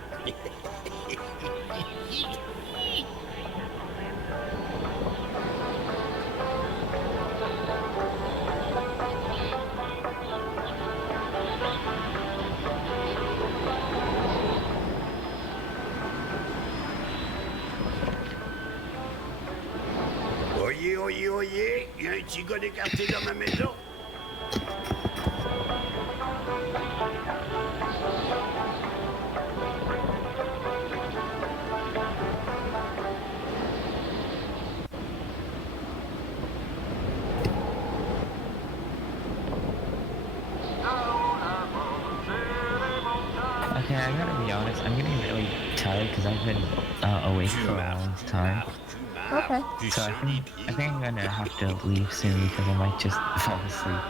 oyez, oyez, il y a un petit gars d'écarté dans ma maison. Okay, I gotta be honest, I'm getting really tired because I've been awake for a long time. Okay. So I think I'm gonna have to leave soon because I might just fall asleep.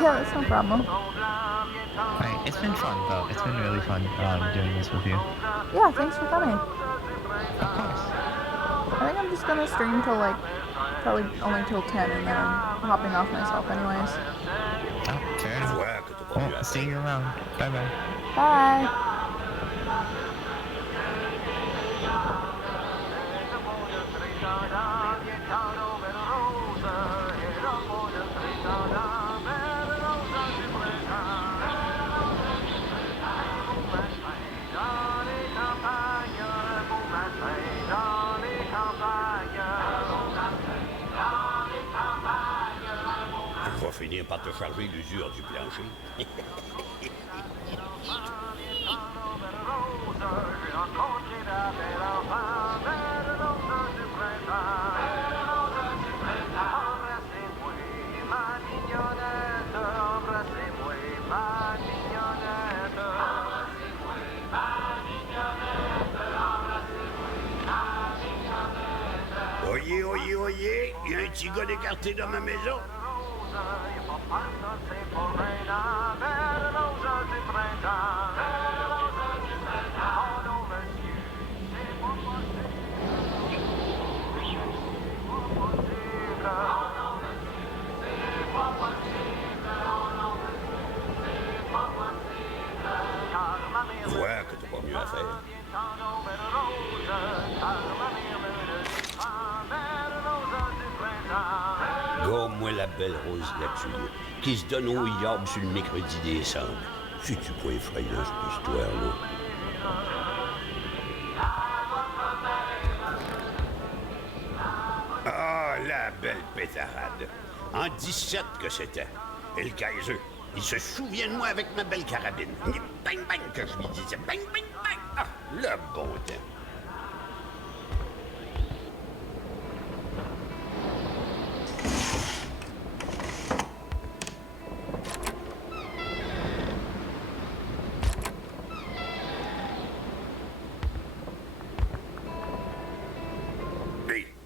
Yeah, that's no problem. Right, it's been fun though. It's been really fun doing this with you. Yeah, thanks for coming. Of course. I think I'm just gonna stream till like probably only till 10, and then I'm hopping off myself anyways. Oh, fair enough. Vois que t'as pas mieux Well, à see faire. you around. Bye bye. Bye. Je vais finir par te charger l'usure du plancher. Oyez, oyez, oyez, il y a un petit gars d'écarté dans ma maison. Vois que t'as pas mieux à faire. Gomme-moi la belle rose là-dessus, qui se donne au yab sur le mercredi décembre. C'est-tu pas effrayant, cette histoire-là? Ah, la belle pétarade. En 17 que c'était. Et le Kaiser, il se souvient de moi avec ma belle carabine. Bang, bang, que je lui disais. Bang, bang, bang. Ah, le bon temps.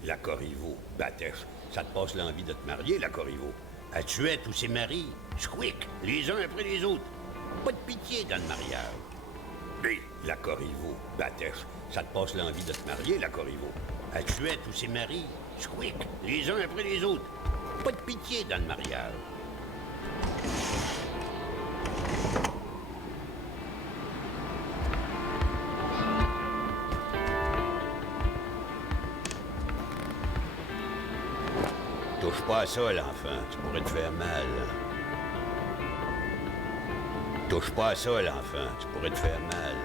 La Corriveau, Batèche, ça te passe l'envie de te marier, la Corriveau. Elle tuait tous ses maris, squick, les uns après les autres. Pas de pitié dans le mariage. Hé, la Corriveau, Batèche, ça te passe l'envie de te marier, la Corriveau. Elle tuait tous ses maris, squick, les uns après les autres. Pas de pitié dans le mariage. Touche pas à ça, l'enfant, tu pourrais te faire mal. Touche pas à ça, l'enfant, tu pourrais te faire mal.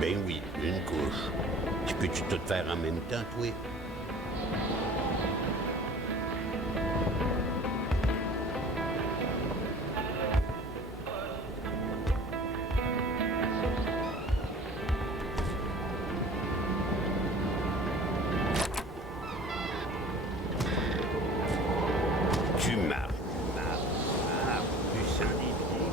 Ben oui, une couche. Tu peux-tu tout faire en même temps, toi? Tu marches, tu sens les pieds.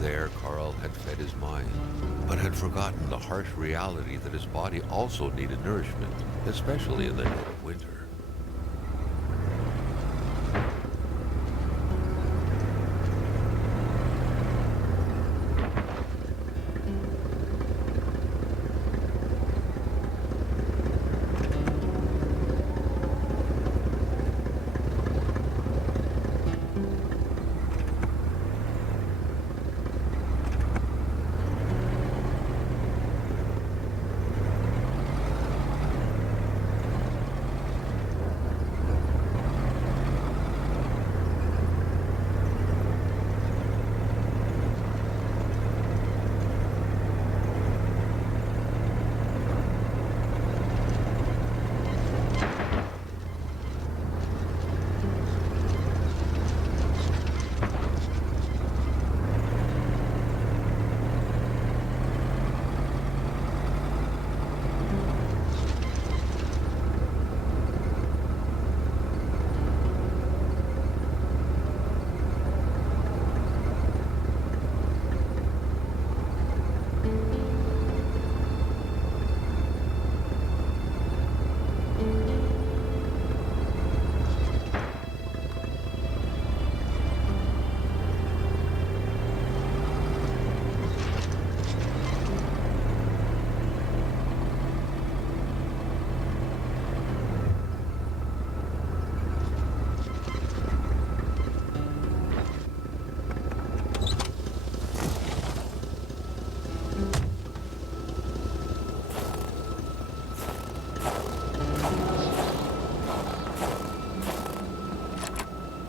There, Carl had fed his mind, but had forgotten the harsh reality that his body also needed nourishment, especially in the dead of winter.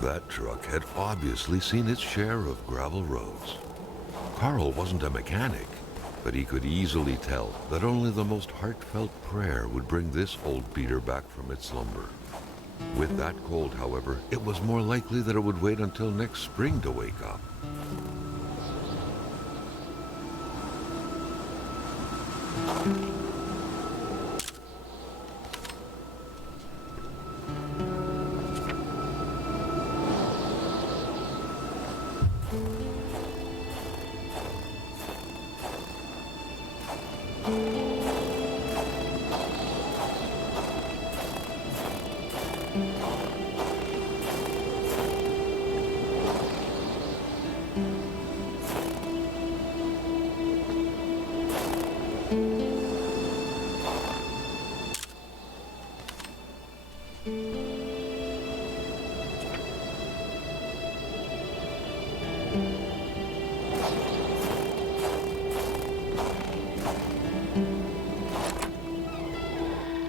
That truck had obviously seen its share of gravel roads. Carl wasn't a mechanic, but he could easily tell that only the most heartfelt prayer would bring this old beater back from its slumber. With that cold, however, it was more likely that it would wait until next spring to wake up.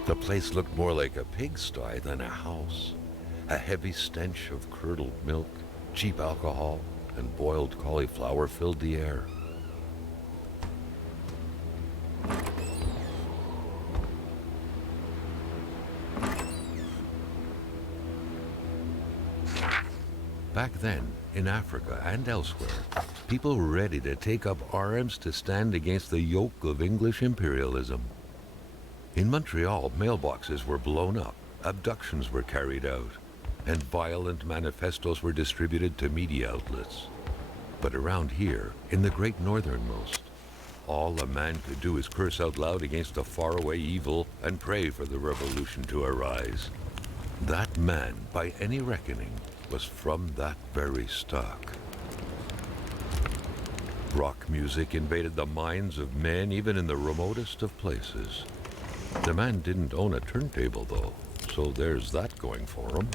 The place looked more like a pigsty than a house. A heavy stench of curdled milk, cheap alcohol, and boiled cauliflower filled the air. Back then, in Africa and elsewhere, people were ready to take up arms to stand against the yoke of English imperialism. In Montreal, mailboxes were blown up, abductions were carried out, and violent manifestos were distributed to media outlets. But around here, in the great northernmost, all a man could do is curse out loud against a faraway evil and pray for the revolution to arise. That man, by any reckoning, was from that very stock. Rock music invaded the minds of men even in the remotest of places. The man didn't own a turntable, though, so there's that going for him.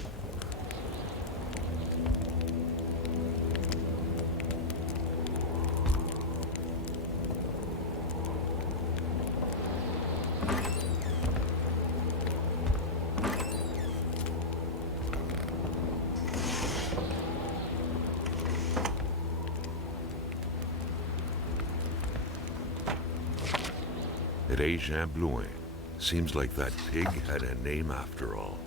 Jean Blouin. Seems like that pig had a name after all.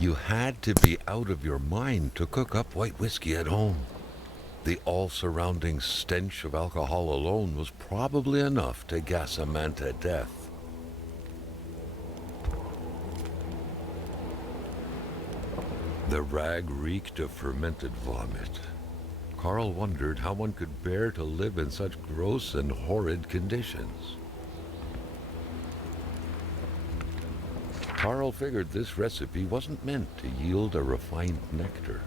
You had to be out of your mind to cook up white whiskey at home. The all-surrounding stench of alcohol alone was probably enough to gas a man to death. The rag reeked of fermented vomit. Carl wondered how one could bear to live in such gross and horrid conditions. Carl figured this recipe wasn't meant to yield a refined nectar.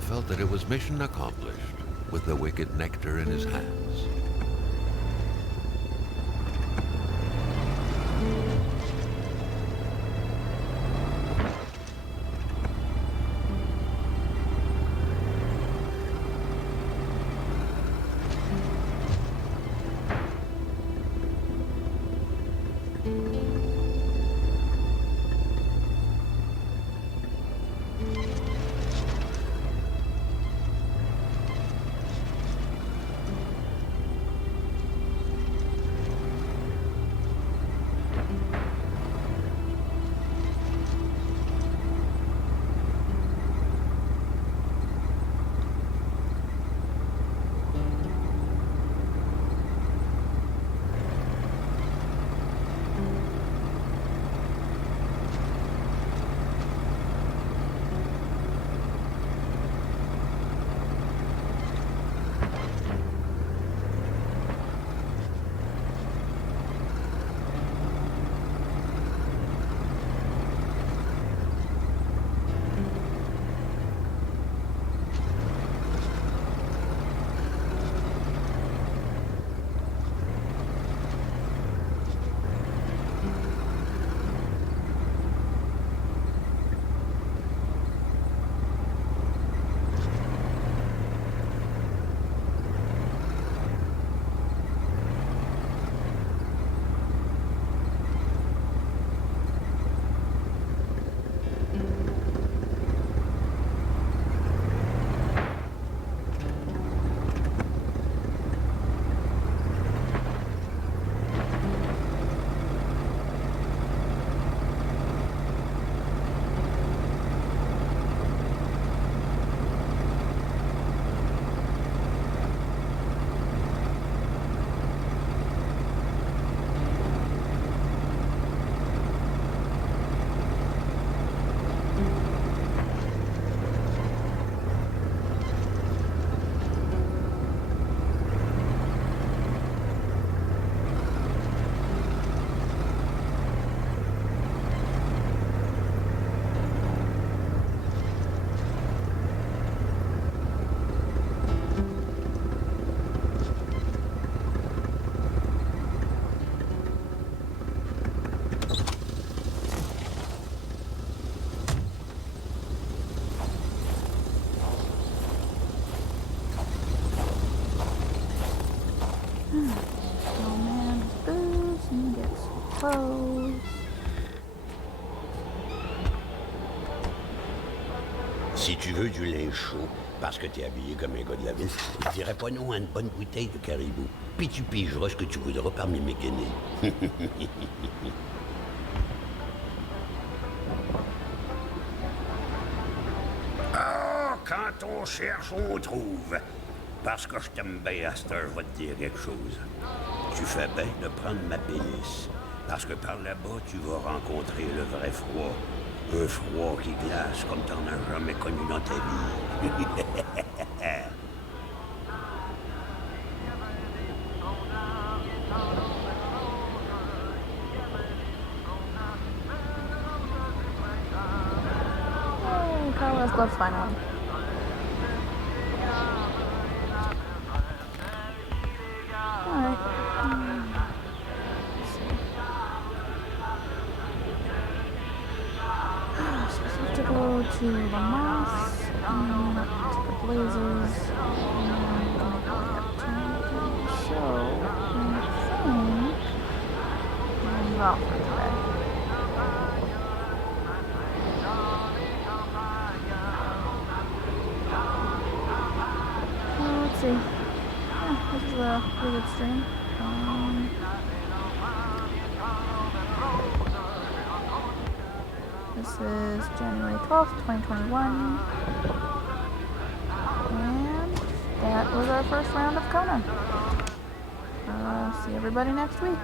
Felt that it was mission accomplished with the wicked nectar in his hands. close. Si tu veux du linge chaud, parce que t'es habillé comme un gars de la ville, je dirais pas non à une bonne bouteille de caribou. Puis tu pigeras ce que tu voudras parmi mes guenilles. Ah, quand on cherche, on trouve. Parce que je t'aime bien, à cette heure, je vais te dire quelque chose. Tu fais bien de prendre ma pénis. Parce que par là-bas, tu vas rencontrer le vrai froid. Un froid qui glace comme t'en as jamais connu dans ta vie. Yay, Carl has gloves finally. Alright. Let's see. So we have to go to the Moss, and up to the Blazes, and we're gonna go up to the show, and I think I'm off for today. Let's see. Yeah, this is a pretty good stream. This is January 12th, 2021. And that was our first round of Kona. See everybody next week.